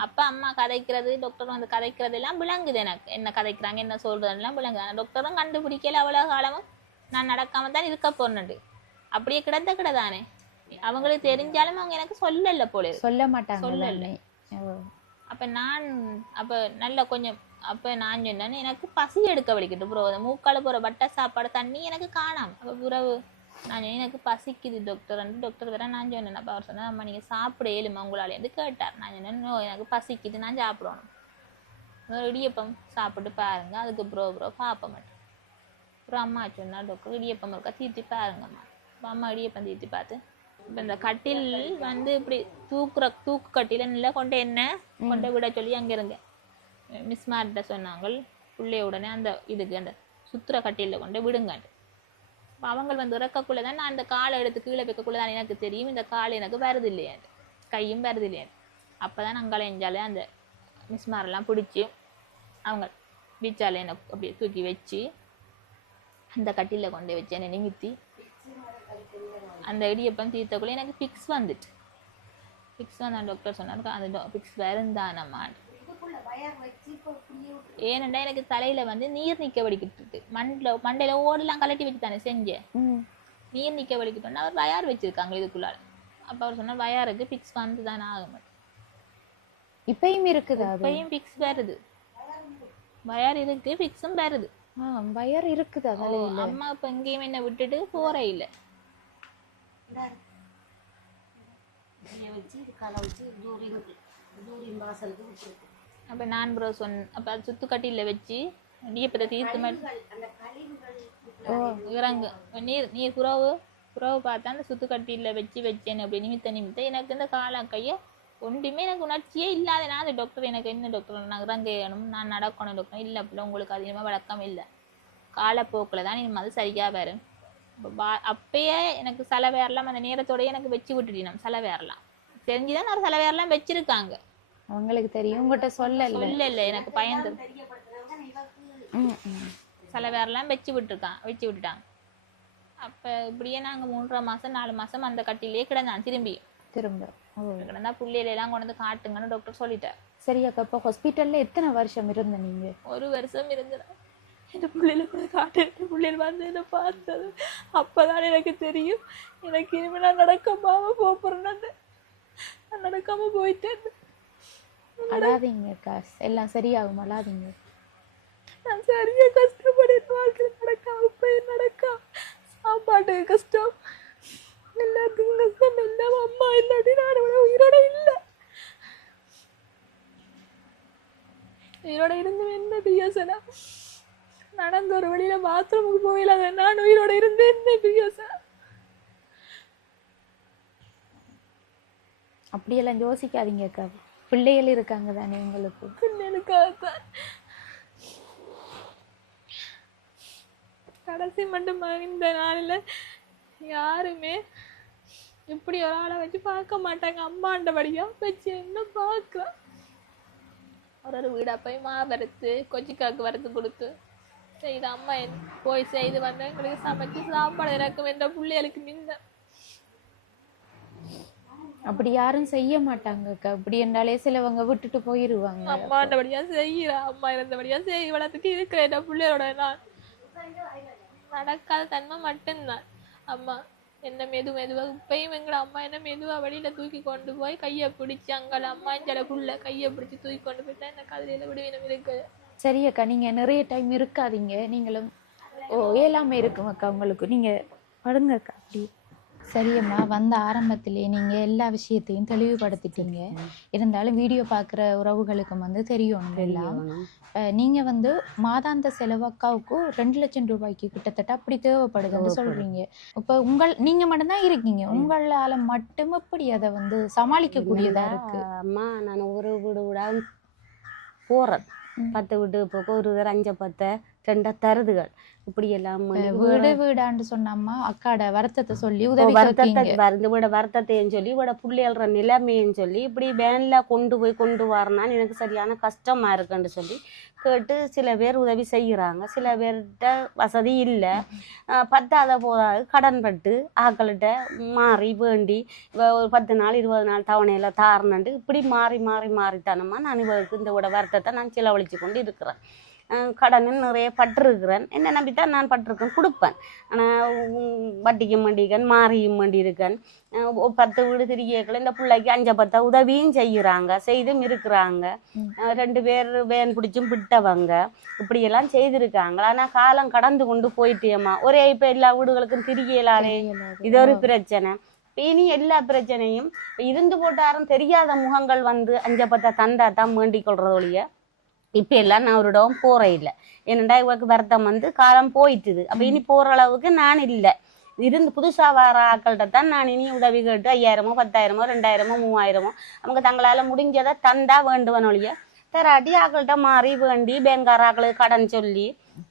அப்ப அம்மா கதைக்கிறது டாக்டர் வந்து கதைக்கிறது எல்லாம் விளங்குது எனக்கு. என்ன கதைக்கிறாங்க என்ன சொல்றதுலாம் விளங்குது. டாக்டரும் கண்டுபிடிக்கல அவ்வளவு காலமும் நான் நடக்காம தான் இருக்க போறேன். அப்படியே கிடதானே அவங்களுக்கு தெரிஞ்சாலும் அவங்க எனக்கு சொல்லல போல, சொல்ல மாட்டாங்க, சொல்லல. அப்ப நான் அப்ப நல்ல கொஞ்சம் அப்ப நான் சொன்னேன் எனக்கு பசி எடுக்க வலிக்கிட்டு புறவு மூக்கால போற பட்டை சாப்பாடு தண்ணி எனக்கு காணாம. அப்ப புறவு நான் எனக்கு பசிக்குது டாக்டர் வேற நான் சொன்னேன். அப்ப அவர் சொன்னா அம்மா நீங்க சாப்பிட ஏழுமா உங்களால இருந்து கேட்டார். நான் சொன்னேன் எனக்கு பசிக்குது நான் சாப்பிடணும், இடியப்பம் சாப்பிட்டு பாருங்க, அதுக்கு ப்ரோ பார்ப்ப மாட்டேன். அப்புறம் அம்மா சொன்னா டாக்டர் இடியப்பம் இருக்கா தீர்த்தி பாருங்கம்மா. அம்மா இடியப்பம் தீர்த்தி பார்த்து இப்போ இந்த கட்டில் வந்து இப்படி தூக்கு கட்டில நல்லா கொண்டு என்ன கொண்டு விட சொல்லி அங்கே இருங்க. மிஸ்மார்கிட்ட சொன்னாங்க பிள்ளைய உடனே அந்த இதுக்கு அந்த சுத்துற கட்டியில் கொண்டு விடுங்கண்டு. அவங்க வந்து இறக்கக்குள்ளே தான் நான் அந்த காலை எடுத்து கீழே வைக்கக்குள்ளே தான் எனக்கு தெரியும் இந்த கால் எனக்கு வருது இல்லையாண்டு, கையும் வருது இல்லையாண்டு. அப்போ தான் நாங்கள் எஞ்சாலே அந்த மிஸ்மாரெல்லாம் பிடிச்சி அவங்க பீச்சால் என்னை அப்படியே தூக்கி வச்சு அந்த கட்டியில் கொண்டு வச்சு என்னை நிமித்தி அந்த இடியப்பம் தீர்த்தக்குள்ளே எனக்கு ஃபிக்ஸ் வந்துட்டு. ஃபிக்ஸ் வந்து டாக்டர் சொன்னார் அந்த ஃபிக்ஸ் வருந்தானம்மான். ஏனெண்டா எனக்கு தலையில வந்து நீர் நிக்க வலிக்கிட்டு மண்டையில ஓடெல்லாம் கலட்டி வச்சு தானே செஞ்சேன். நீர் நிக்க வலிக்கிட்டோன்னா அவர் வயார் வச்சிருக்காங்க இதுக்குள்ளால. அப்ப அவர் சொன்னார் வயாருக்கு ஃபிக்ஸ் வந்து தானே ஆகும். இப்பயும் இருக்குது, இப்பயும் ஃபிக்ஸ் வருது, வயார் இருக்கு ஃபிக்ஸும் வருது. வயர் இருக்குது. அதில் அம்மா இப்ப எங்கேயும் என்ன விட்டுட்டு போற இல்லை. அப்ப நான் ப்ரோ அப்ப அது சுத்து கட்டியில வச்சு நீப்பத்தை தீர்த்து இறங்கு நீர் குறவு பார்த்தா அந்த சுத்து கட்டியில வச்சேன் அப்படி நிமித்த எனக்கு இந்த கையை ஒன்றுமே எனக்கு உணர்ச்சியே இல்லாத. நான் அது டாக்டர் எனக்கு என்ன டாக்டர் நான் இறங்கணும் நான் நடக்கணும் டாக்டர் இல்லை அப்படின்னா உங்களுக்கு அதிகமாக வழக்கம் இல்லை, காலப்போக்கில் தான் இனிமே அது சரியா வரும். அப்பயே எனக்கு சில வேறலாம் அந்த நேரத்தோடய எனக்கு வச்சு விட்டுட்டோம். சில வேறலாம் தெரிஞ்சுதான் நான் சில வேறலாம் வச்சிருக்காங்க, அவங்களுக்கு தெரியும், உங்கள்கிட்ட சொல்லல எனக்கு பயந்து சில பேரெல்லாம் வச்சு விட்டுட்டாங்க. அப்ப இப்படியே நாங்க 3 மாசம் 4 மாசம் அந்த கட்டிலே கிடந்தான். திரும்ப கிடந்தா புள்ளையில கொண்டு வந்து காட்டுங்கன்னு டாக்டர் சொல்லிட்டார். சரியாக்கா, இப்போ ஹாஸ்பிட்டல்ல எத்தனை வருஷம் இருந்த நீங்க? 1 வருஷம் இருந்தேன். என் பிள்ளைல கூட காட்டு பிள்ளைகள் வந்து என்ன பார்த்தது அப்பதான் எனக்கு தெரியும் எனக்கு இனிமே நான் நடக்காம போறேன்னு. நான் நடக்காம போயிட்டேன். அழாதீங்கக்கா, எல்லாம் சரியாகும், அழாதீங்க. நான் சரியா கஷ்டப்பட்டு வாழ்க்கையில் நடக்கா சாப்பாட்டுக்கு கஷ்டம், எல்லாத்துக்கும் கஷ்டம். எல்லாம் அம்மா இல்லாட்டி நான் உயிரோட இல்லை. உயிரோட இருந்து என்ன பிரியோசனா? நடந்த ஒரு வழியில பாத்ரூமுக்கு போயிடாத நான் உயிரோட இருந்து என்ன பிரியோசனா? அப்படியெல்லாம் யோசிக்காதீங்கக்கா, பிள்ளைகள் இருக்காங்க தானே உங்களுக்கு. பிள்ளைகளுக்காகத்தான் கடைசி மட்டும் இந்த நாளில் யாருமே இப்படி ஒரு ஆளை வச்சு பார்க்க மாட்டாங்க. அம்மாண்டபடியா வச்சு என்ன பார்க்கலாம். ஒரு வீடா போய் வறுத்து கொச்சிக்காக்கு வறுத்து கொடுத்து செய்து அம்மா போய் செய்து வந்து எங்களுக்கு சமைச்சு சாப்பாடு இறக்கும் என்ற பிள்ளைகளுக்கு மின்ன. அப்படி யாரும் செய்ய மாட்டாங்கக்கா. அப்படி என்றாலே சிலவங்க விட்டுட்டு போயிருவாங்க. அம்மாண்டபடியா செய்யறா, அம்மா இருந்தபடியா செய்ய வளர்த்துட்டு இருக்கிறேன் பிள்ளையோட. நான் நடக்காத தன்மை மட்டும்தான். அம்மா என்ன மெதுவா இப்பயும் எங்களை அம்மா என்ன மெதுவா வழியில தூக்கி கொண்டு போய் கையை பிடிச்சி அங்கால அம்மா சில புள்ள கையை பிடிச்சி தூக்கி கொண்டு போயிட்டா என்ன கதையில விடுவினம் இருக்கு. சரியக்கா, நீங்க நிறைய டைம் இருக்காதீங்க, நீங்களும் ஏலாம இருக்கும் அக்கா உங்களுக்கு. நீங்க படுங்கக்கா. அப்படி சரியம்மா, வந்த ஆரம்பத்திலே நீங்க எல்லா விஷயத்தையும் தெளிவுபடுத்திட்டீங்க. இருந்தாலும் வீடியோ பார்க்குற உறவுகளுக்கும் வந்து தெரியணும் எல்லாம். நீங்க வந்து மாதாந்த செலவு அக்காவுக்கு 2 லட்சம் ரூபாய்க்கு கிட்டத்தட்ட அப்படி தேவைப்படுதுன்னு சொல்றீங்க. இப்போ நீங்க மட்டும்தான் இருக்கீங்க, உங்களால மட்டும் எப்படி அதை வந்து சமாளிக்க கூடியதா இருக்கு? அம்மா நான் ஒரு வீடு விட போறேன், 10 வீடு போக ஒரு 5 10 2 தருதுகள் இப்படி எல்லாம் வீடான்னு சொன்னாமா அக்காட வருத்தத்தை சொல்லி வருத்தத்தையும் சொல்லி இவட புள்ளையல்ற நிலைமையும் சொல்லி இப்படி வேன்ல கொண்டு வரனான்னு எனக்கு சரியான கஷ்டமா இருக்குன்னு சொல்லி கேட்டு சில பேர் உதவி செய்யறாங்க. சில பேர்கிட்ட வசதி இல்லை, பத்தாத போதாது கடன் பட்டு ஆக்கள்கிட்ட மாறி வேண்டி ஒரு 10 நாள் 20 நாள் தவணையில தாரணண்டு இப்படி மாறித்தானம்மா நான் இவருக்கு இந்த வருத்தத்தை நான் செலவழிச்சு கொண்டு இருக்கிறேன். கடனும் நிறைய பட்டிருக்கிறேன், என்ன நம்பித்தான் நான் பட்டிருக்கேன், கொடுப்பேன். ஆனால் வட்டிக்கும் வண்டிக்கன் மாறியும் வண்டி இருக்கேன். 10 வீடு திரிகேக்கள் இந்த பிள்ளைக்கு 5 10 உதவியும் செய்தும் இருக்கிறாங்க. 2 பேர் வேன் பிடிச்சும் விட்டவங்க இப்படியெல்லாம் செய்திருக்காங்க. ஆனால் காலம் கடந்து கொண்டு போயிட்டேம்மா. ஒரே இப்போ எல்லா வீடுகளுக்கும் திரிகலாலே இது ஒரு பிரச்சனை. இனி எல்லா பிரச்சனையும் இருந்து போட்டாரும் தெரியாத முகங்கள் வந்து 5 10 தந்தா தான் வேண்டிக் கொள்றதொழிய இப்போ எல்லாம் நான் ஒரு இடம் போற இல்லை. ஏனண்டா இவருக்கு வருத்தம் வந்து காலம் போயிட்டுது. அப்போ இனி போகிற அளவுக்கு நான் இல்லை. இருந்து புதுசாக வர ஆக்கள்கிட்ட தான் நான் இனி உதவி கேட்டு 5000 10,000 2000 3000 அவங்க தங்களால் முடிஞ்சதை தந்தா வேண்டுவன் ஒழிய தராட்டி ஆக்கள்கிட்ட மாறி வேண்டி பேங்கார ஆக்களுக்கு கடன் சொல்லி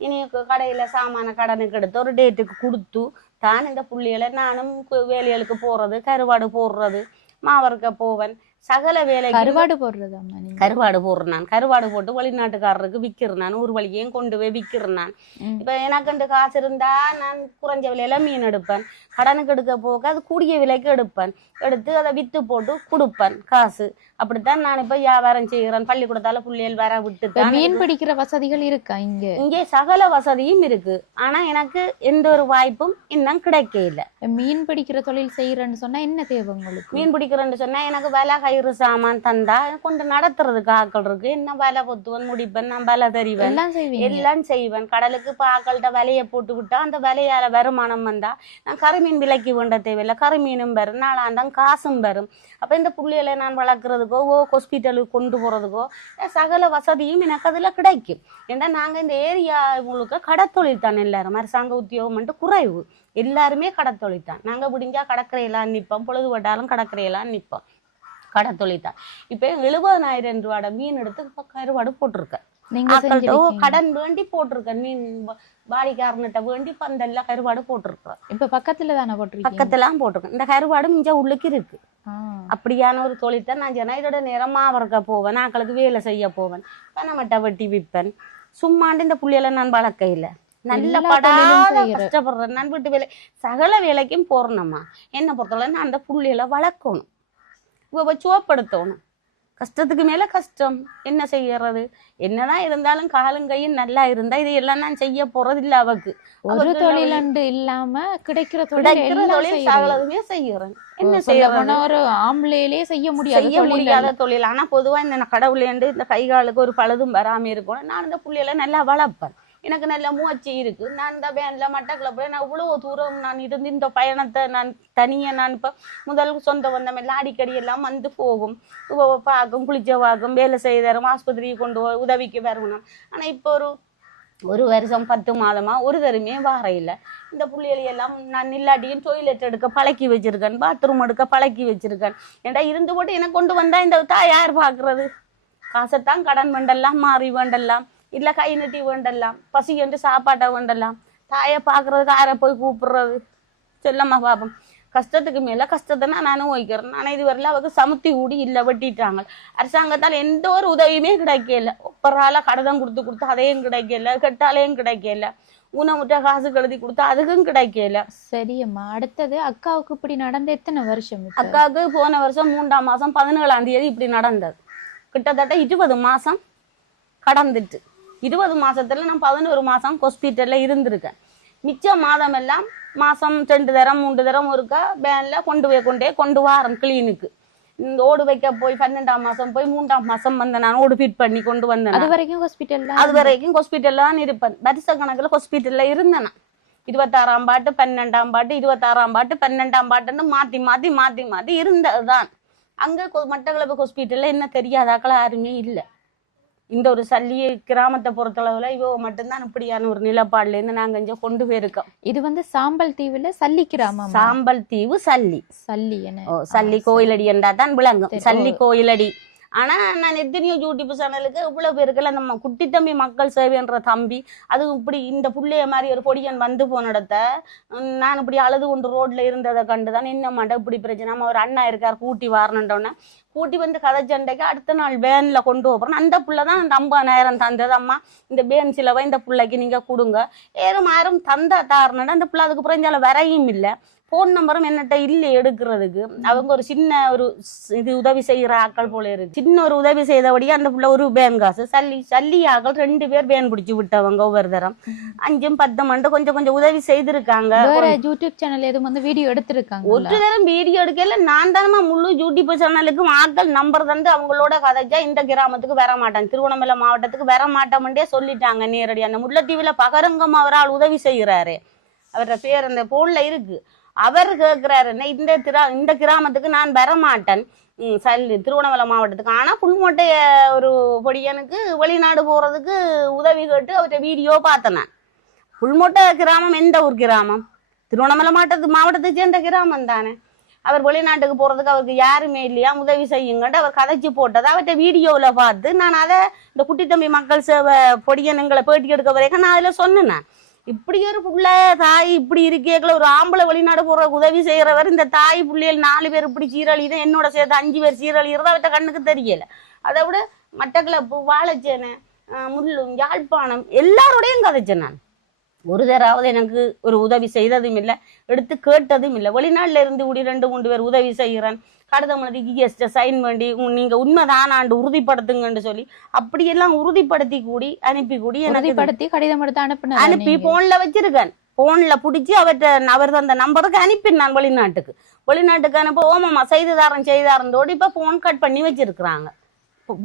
இனி கடையில சாமான கடனுக்கு எடுத்து ஒரு டேட்டுக்கு கொடுத்து தான் இந்த புள்ளிகளை நானும் வேலைகளுக்கு போறது, கருவாடு போடுறது, மாவறுக்க போவேன், சகல வேலைக்கு. கருவாடு போடுறது அம்மா நீங்க? கருவாடு போடுறேன் நான். கருவாடு போட்டு வெளிநாட்டுக்காரருக்கு விற்கிறேன் நான். ஊர் வழியையும் கொண்டு போய் விற்கிறேன் நான். இப்ப எனக்கு காசு இருந்தா நான் குறைஞ்ச விலையில மீன் எடுப்பேன். கடனுக்கு எடுக்க போக அது கூடிய விலைக்கு எடுப்பேன். எடுத்து அதை வித்து போட்டு கொடுப்பேன் காசு. அப்படித்தான் நான் இப்ப வியாபாரம் செய்கிறேன். பள்ளிக்கூடத்தால புள்ளியல் வர விட்டு மீன் பிடிக்கிற வசதிகள் இருக்கா இங்க? இங்கே சகல வசதியும் இருக்கு. ஆனா எனக்கு எந்த ஒரு வாய்ப்பும் இன்னும் கிடைக்க இல்லை. மீன் பிடிக்கிற தொழில் செய்யறேன்னு சொன்னா என்ன தேவை உங்களுக்கு? மீன் பிடிக்கிறேன்னு சொன்னா எனக்கு வேலை கயிறு சாமான் தந்தா கொண்டு நடத்துறதுக்கு ஆக்கள் இருக்கு. என்ன வேலை பொத்துவன் முடிப்பேன், நான் வேலை தெரிவேன், எல்லாம் செய்வேன். கடலுக்கு இப்ப ஆக்கள்கிட்ட விலையை போட்டு விட்டா அந்த விலையால வருமானம் வந்தா நான் கருமீன் விலைக்கு வேண்ட தேவையில்லை. கருமீனும் வரும், நாளாந்தான் காசும் வரும். அப்ப இந்த புள்ளிகளை நான் வளர்க்குறதுக்கோ ஹாஸ்பிட்டலுக்கு கொண்டு போறதுக்கோ சகல வசதியும் எனக்கு அதுல கிடைக்கும். ஏன்னா நாங்க இந்த ஏரியா முழுக்க கடத்தொழில் தான். எல்லாரும் அரசாங்க உத்தியோகம் குறைவு, எல்லாருமே கடத்தொழில் தான். நாங்க முடிஞ்சா கடற்கரையெல்லாம் நிற்போம், பொழுதுபட்டாலும் கடற்கரையெல்லாம் நிற்போம். கடத்தொழில் தான். இப்ப 70,000 ரூபாட மீன் எடுத்து இப்ப கருவாடு போட்டிருக்கேன். கடன் வேண்டி போட்டிருக்கேன். மீன் வாடிக்காரன்கிட்ட வேண்டி பந்தல்ல கருவாடு போட்டிருக்கேன். இப்ப பக்கத்துல தானே போட்டிருக்கேன்? பக்கத்துலாம் போட்டிருக்கேன். இந்த கருவாடு மிஞ்ச உள்ளுக்கு இருக்கு. அப்படியான ஒரு தொழில்தான் நான் சொன்னா. இதோட நேரமா அவர்க்க போவேன், ஆக்களுக்கு வேலை செய்ய போவேன், பணமட்டை வெட்டி விற்பேன். சும்மாண்டு இந்த புள்ளியெல்லாம் நான் வளர்க்க இல்லை. நல்ல படாத கஷ்டப்படுறேன் நான். வீட்டு வேலை சகல வேலைக்கும் போறேனம்மா. என்ன பொறுத்தவரை நான் அந்த புள்ளியலை வளர்க்கணும், சுவப்படுத்தணும். கஷ்டத்துக்கு மேல கஷ்டம். என்ன செய்யறது? என்னதான் இருந்தாலும் காலும் கையும் நல்லா இருந்தா இதையெல்லாம் நான் செய்ய போறது இல்ல. அவக்கு ஒரு தொழிலண்டு இல்லாம கிடைக்கிற தொழில் சகலதுமே செய்யறேன். என்ன செய்யறோம்? ஒரு ஆம்பளையிலே செய்ய முடியாத தொழில். ஆனா பொதுவா இந்த கடவுளேண்டு இந்த கை காலுக்கு ஒரு பழுதும் வராம இருக்கணும். நான் இந்த புள்ளியில நல்லா வளர்ப்பேன். எனக்கு நல்ல முயற்சி இருக்கு. நான் இந்த வேன்ல மட்டக்களப்புல நான் இவ்வளவு தூரம் நான் இருந்து இந்த பயணத்தை நான் தனியா நான் இப்ப முதல் சொந்த வந்தமெல்லாம் அடிக்கடி எல்லாம் வந்து போகும், பார்க்கும், குளிச்சவாக்கும், வேலை செய்தரும், ஆஸ்பத்திரிக்கு கொண்டு போய் உதவிக்கு வரணும். ஆனா இப்போ ஒரு வருஷம் 10 மாதமா ஒரு தருமே வார இல்லை. இந்த புள்ளிகளையெல்லாம் நான் இல்லாட்டியும் டொய்லெட் எடுக்க பழக்கி வச்சிருக்கேன், பாத்ரூம் எடுக்க பழக்கி வச்சிருக்கேன். ஏன்டா இருந்து போட்டு எனக்கு கொண்டு வந்தா இந்த யார் பாக்குறது? காசைத்தான் கடன் வேண்டலாம், மாறி வேண்டலாம், இல்ல கை நட்டி வேண்டலாம், பசி என்று சாப்பாட்டை வேண்டலாம். தாயை பாக்குறதுக்கு யாரை போய் கூப்பிடுறது? சொல்லம்மா பாப்போம். கஷ்டத்துக்கு மேல கஷ்டத்தை நானும் வைக்கிறேன். ஆனா இதுவரையில அவருக்கு சமுத்தி கூடி இல்ல, வெட்டிட்டாங்க. அரசாங்கத்தால் எந்த ஒரு உதவியுமே கிடைக்கல. ஒப்பரால கடதம் கொடுத்து அதையும் கிடைக்கல, கெட்டாலையும் கிடைக்கல, ஊனமுற்ற காசு கழுதி கொடுத்தா அதுக்கும் கிடைக்கல. சரியம்மா, அடுத்தது அக்காவுக்கு இப்படி நடந்த எத்தனை வருஷம்? அக்காவுக்கு போன வருஷம் 3ஆம் மாசம் 17ஆம் தேதி இப்படி நடந்தது. கிட்டத்தட்ட 20 மாசம் கடந்துட்டு. 20 மாசத்துல நான் 11 மாசம் ஹாஸ்பிட்டல்ல இருந்திருக்கேன். மிச்ச மாதம் எல்லாம் மாசம் 2 தரம் 3 தரம் ஒருக்கா வேன்ல கொண்டு வாரன் கிளீனுக்கு. இந்த ஓடு வைக்க போய் 12ஆம் மாசம் போய் 3ஆம் மாசம் வந்தேன். நான் ஓடு ஃபிட் பண்ணி கொண்டு வந்தேன். அது வரைக்கும் ஹாஸ்பிட்டல்ல தான் இருப்பேன். வருஷ கணக்குல ஹாஸ்பிட்டல்ல இருந்தேன். 26ஆம் பாட்டு 12ஆம் பாட்டு 26ஆம் பாட்டு 12ஆம் பாட்டுன்னு மாத்தி இருந்ததுதான். அங்க மட்டக்களப்பு ஹாஸ்பிட்டல்ல என்ன தெரியாதாக்கள் யாருமே இல்லை. இந்த ஒரு சல்லி கிராமத்தை பொறுத்தளவுல இவ மட்டும்தான் இப்படியான ஒரு நிலப்பாடுல இருந்து நாங்க இங்க கொண்டு போயிருக்கோம். இது சாம்பல் தீவுல சல்லி கிராமம். சாம்பல் தீவு சல்லி சல்லி கோயிலடி என்றா தான் விளங்கும். சல்லி கோயிலடி. ஆனா நான் எத்தனையோ யூடியூப் சேனலுக்கு இவ்வளவு பேருக்குல நம்ம குட்டி தம்பி மக்கள் சேவைன்ற தம்பி அது இப்படி இந்த புள்ளைய மாதிரி ஒரு பொடியன் வந்து போனடத்த நான் இப்படி அழுது கொண்டு ரோட்ல இருந்ததை கண்டுதான் என்ன மாட்டேன் இப்படி பிரச்சனை. நம்ம ஒரு அண்ணா இருக்கார் கூட்டி வாரணுன்றோன்னே கூட்டி வந்து கதை சண்டைக்கு அடுத்த நாள் வேன்ல கொண்டு போறோம். அந்த புள்ளைதான் அந்த 50,000 தந்தது. அம்மா இந்த வேன் சிலவை இந்த பிள்ளைக்கு நீங்க கொடுங்க. யாரும் தந்தா தாருனா அந்த பிள்ளை அதுக்கு புரிஞ்சால வரையும் இல்லை. போன் நம்பரும் என்னட்ட இல்லை எடுக்கிறதுக்கு. அவங்க ஒரு சின்ன ஒரு இது உதவி செய்யற ஆக்கள் போல இருக்கு. சின்ன ஒரு உதவி செய்தபடியே அந்த புள்ள ஒரு பேன் காசு சல்லி ஆக்கள் 2 பேர் பேன் பிடிச்சி விட்டவங்க. ஒவ்வொரு தரம் 5-10 மண்டு கொஞ்சம் உதவி செய்திருக்காங்க. யூடியூப் சேனல் எதுவும் வீடியோ எடுத்திருக்காங்க. ஒரு நேரம் வீடியோ எடுக்கல. நான் தானமா முழு யூடியூப் சேனலுக்கும் ஆக்கள் நம்பர் தந்து அவங்களோட கதைச்சா இந்த கிராமத்துக்கு வர மாட்டாங்க, திருவண்ணாமலை மாவட்டத்துக்கு வர மாட்டோம்ன்றே சொல்லிட்டாங்க நேரடி. அந்த முல்லைத்தீவுல பகரங்கம் அவரால் உதவி செய்யறாரு. அவரோட பேர் அந்த போன்ல இருக்கு. அவர் கேட்கிறாரு இந்த கிராமத்துக்கு நான் வரமாட்டேன் திருவண்ணாமலை மாவட்டத்துக்கு. ஆனா புல்மோட்டைய ஒரு பொடியனுக்கு வெளிநாடு போறதுக்கு உதவி கேட்டு அவர்கிட்ட வீடியோ பார்த்தேன். நான் புல்மோட்டை கிராமம் எந்த ஊர் கிராமம்? திருவண்ணாமலை மாவட்டத்தை சேர்ந்த கிராமம் தானே. அவர் வெளிநாட்டுக்கு போறதுக்கு அவருக்கு யாருமே இல்லையா, உதவி செய்யுங்கன்னு அவர் கதைச்சு போட்டதை அவர்கிட்ட வீடியோவில் பார்த்து நான் அதை இந்த குட்டி தம்பி மக்கள் சேவை பொடியனுங்களை பேட்டி எடுக்க வரைக்கும் நான் அதில் சொன்னேன். இப்படி ஒரு புள்ள தாய் இப்படி இருக்கேக்கல ஒரு ஆம்பளை வெளிநாடு போற உதவி செய்யறவர் இந்த தாய் புள்ளியல் 4 பேர் இப்படி சீரழிதான் என்னோட சேர்த்து 5 பேர் சீரழிகிறதா அவர்கிட்ட கண்ணுக்கு தெரியல. அதை விட மட்டக்களப்பு, வாழைச்சேனை, முள்ளும், யாழ்ப்பாணம் எல்லாரோடையும் கதைச்சேன். நான் ஒரு தராவது எனக்கு ஒரு உதவி செய்ததும் இல்லை, எடுத்து கேட்டதும் இல்லை. வெளிநாட்டுல இருந்து கூடி 2-3 பேர் உதவி செய்கிறேன், கடிதம் எழுதி GST சைன் பண்ணி நீங்க உண்மைதானாண்டு உறுதிப்படுத்துங்கன்னு சொல்லி அப்படியெல்லாம் உறுதிப்படுத்தி கூடி அனுப்பி கூடி உறுதிப்படுத்தி கடிதம் எடுத்து அனுப்பி போன்ல வச்சிருக்கேன். போன்ல பிடிச்சி அவர் அந்த நம்பருக்கு அனுப்பி நான் வெளிநாட்டுக்கு அனுப்ப ஓமாமா செய்தாரந்தோடு இப்ப போன் கட் பண்ணி வச்சிருக்கிறாங்க.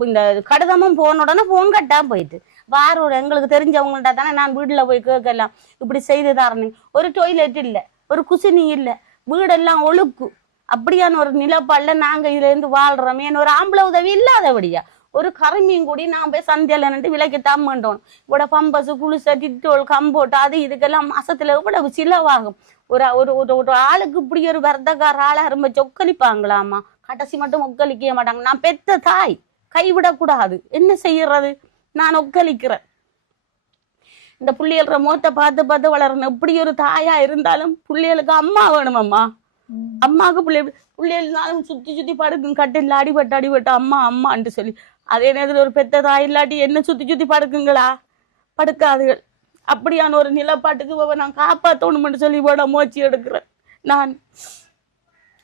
இந்த கடிதமும் போன உடனே போன் கட்டா போயிட்டு வாரோட எங்களுக்கு தெரிஞ்சவங்கள்ட்ட தானே நான் வீட்டுல போய் கேட்கலாம். இப்படி செய்து தாரணும், ஒரு டொய்லெட் இல்ல, ஒரு குசினி இல்ல, வீடெல்லாம் ஒழுக்கு, அப்படியான ஒரு நிலப்பாடுல நாங்க இதுல இருந்து வாழ்றோம். ஏன்னு ஒரு ஆம்பளை உதவி இல்லாதபடியா ஒரு கருமையும் கூடி நான் போய் சந்தையில நின்று விலைக்குத்தான் பண்ணோம். இவ்வளோ பம்பஸ், குளிசை, டிட்டோல், கம்போட்டு அது இதுக்கெல்லாம் மாசத்துல இவ்வளவு சிலவாகும். ஒரு ஆளுக்கு இப்படி ஒரு வர்த்தகார ஆளா ரொம்ப சொக்கலிப்பாங்களாமா, கடைசி மட்டும் ஒக்களிக்க மாட்டாங்க. நான் பெத்த தாய், கைவிடக்கூடாது, என்ன செய்யறது, நான் ஒக்களிக்கிறேன். இந்த பிள்ளைகள முகத்தை பார்த்து பார்த்து வளரணும். இப்படி ஒரு தாயா இருந்தாலும் பிள்ளைகளுக்கு அம்மா வேணுமம்மா. அம்மாவுக்கு பிள்ளைகள்னாலும் சுத்தி படுக்கும், கட்டில அடிபட்டு அம்மா அம்மான்ட்டு சொல்லி. அதே நேரத்தில் ஒரு பெத்த தாய் இல்லாட்டி என்ன சுத்தி படுக்குங்களா, படுக்காதுகள். அப்படியான ஒரு நிலப்பாட்டுக்கு நான் காப்பாற்றணும்னு சொல்லி மூச்சு எடுக்கிறேன். நான்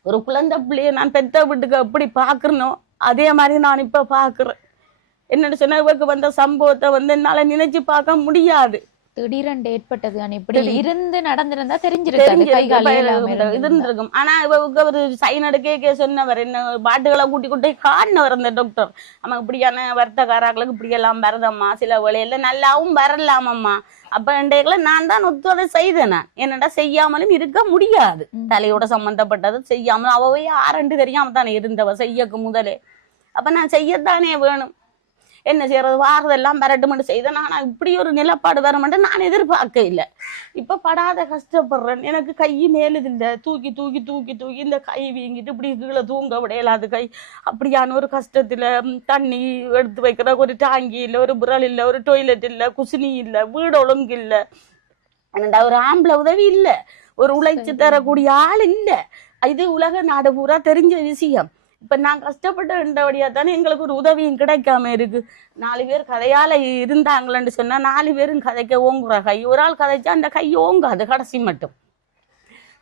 ஒரு குழந்தை பிள்ளைய நான் பெத்த வீட்டுக்கு எப்படி பாக்குறனோ அதே மாதிரி நான் இப்ப பாக்குறேன். என்னன்னு சொன்னா இவருக்கு வந்த சம்பவத்தை என்னால நினைச்சு பார்க்க முடியாது. திடீரென்று ஏற்பட்டது. இப்படி இருந்து நடந்திருந்தா தெரிஞ்சிருக்கும். ஆனா இவருக்கு ஒரு சைன் எடுக்க சொன்னவர், என்ன பாட்டுகளை கூட்டி காட்டினவர் அந்த டாக்டர். நம்ம இப்படியான வர்த்தகாரர்களுக்கு இப்படி எல்லாம் வரதம்மா, சில வேலையில நல்லாவும் வரலாமம்மா. அப்ப இன்றைக்குல நான் தான் ஒத்துவதை செய்தேன். என்னடா செய்யாமலும் இருக்க முடியாது, தலையோட சம்பந்தப்பட்டது செய்யாமலும் அவவே ஆரண்டு தெரியாம தானே இருந்தவ செய்யக்கு முதலே. அப்ப நான் செய்யத்தானே வேணும். என்ன செய்யறது, வாரதெல்லாம் வரட்டுமென்று செய்தேன். ஆனா இப்படி ஒரு நிலப்பாடு வரமாட்டே நான் எதிர்பார்க்க இல்லை. இப்ப படாத கஷ்டப்படுறேன். எனக்கு கை மேலுதில்லை, தூக்கி தூக்கி தூக்கி தூக்கி இந்த கை வீங்கிட்டு இப்படி கீழே தூங்க விடையலாது கை. அப்படியான ஒரு கஷ்டத்துல தண்ணி எடுத்து வைக்கிற ஒரு டாங்கி இல்லை, ஒரு புரல் இல்லை, ஒரு டொய்லெட் இல்லை, குசினி இல்லை, வீடு ஒழுங்கு இல்லை, என்னடா ஒரு ஆம்பளை உதவி இல்லை, ஒரு உழைச்சு தரக்கூடிய ஆள் இல்லை. இது உலக நாடு பூரா தெரிஞ்ச விஷயம். இப்ப நான் கஷ்டப்பட்டபடியா தானே எங்களுக்கு ஒரு உதவியும் கிடைக்காம இருக்கு. 4 பேர் கதையால இருந்தாங்களன்னு சொன்னா 4 பேரும் கதைக்க ஓங்குற கை, ஒரு ஆள் கதைச்சா அந்த கை ஓங்காது கடைசி மட்டும்.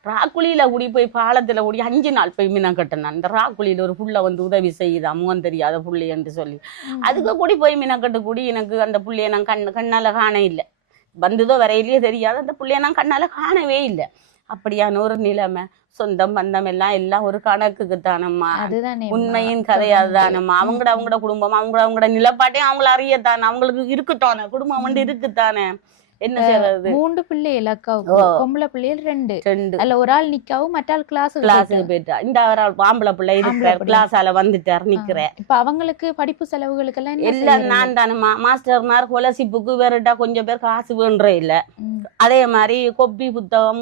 ராக்குழியில கூடி போய் பாலத்துல கூடி 5 நாள் போய் மீனா கட்டினான். இந்த ராக்குழியில ஒரு புள்ள உதவி செய்யுதா, முகம் தெரியாத புள்ளி என்று சொல்லி அதுக்கு கூடி போய் மீனா கட்டு கூடி எனக்கு அந்த புள்ளைய நான் கண்ணால காண இல்லை. வந்ததோ வரையிலேயே தெரியாது, அந்த புள்ளைய நான் கண்ணால காணவே இல்லை. அப்படியான ஒரு நிலைமை. சொந்தம் பந்தம் எல்லாம் ஒரு கணக்குக்கு தானம்மா, உண்மையின் கதையாது தானம்மா. அவங்களோட குடும்பம், அவங்களோட நிலப்பாட்டையும் அவங்கள அறியத்தானே, அவங்களுக்கு இருக்குத்தானே, குடும்பம் இருக்குத்தானே. என்ன செய்யறது, 3 பிள்ளைகள் அக்காவுக்கு, பொம்பளை பிள்ளைகள் 2 அல்ல, ஒரு ஆள் நிக்கவும் மற்றாள் கிளாஸுக்கு போயிட்டா. இந்த ஒரு ஆள் ஆம்பளை பிள்ளை இருக்கிறார், கிளாஸால வந்துட்டார் நிக்கிறேன். இப்ப அவங்களுக்கு படிப்பு செலவுகளுக்கு எல்லாம் நான் தானம்மா. மாஸ்டர்மார் கொலசிப்புக்கு வேறட்டா கொஞ்சம் பேர் காசு வேண்டே இல்ல. அதே மாதிரி கொப்பி புத்தகம்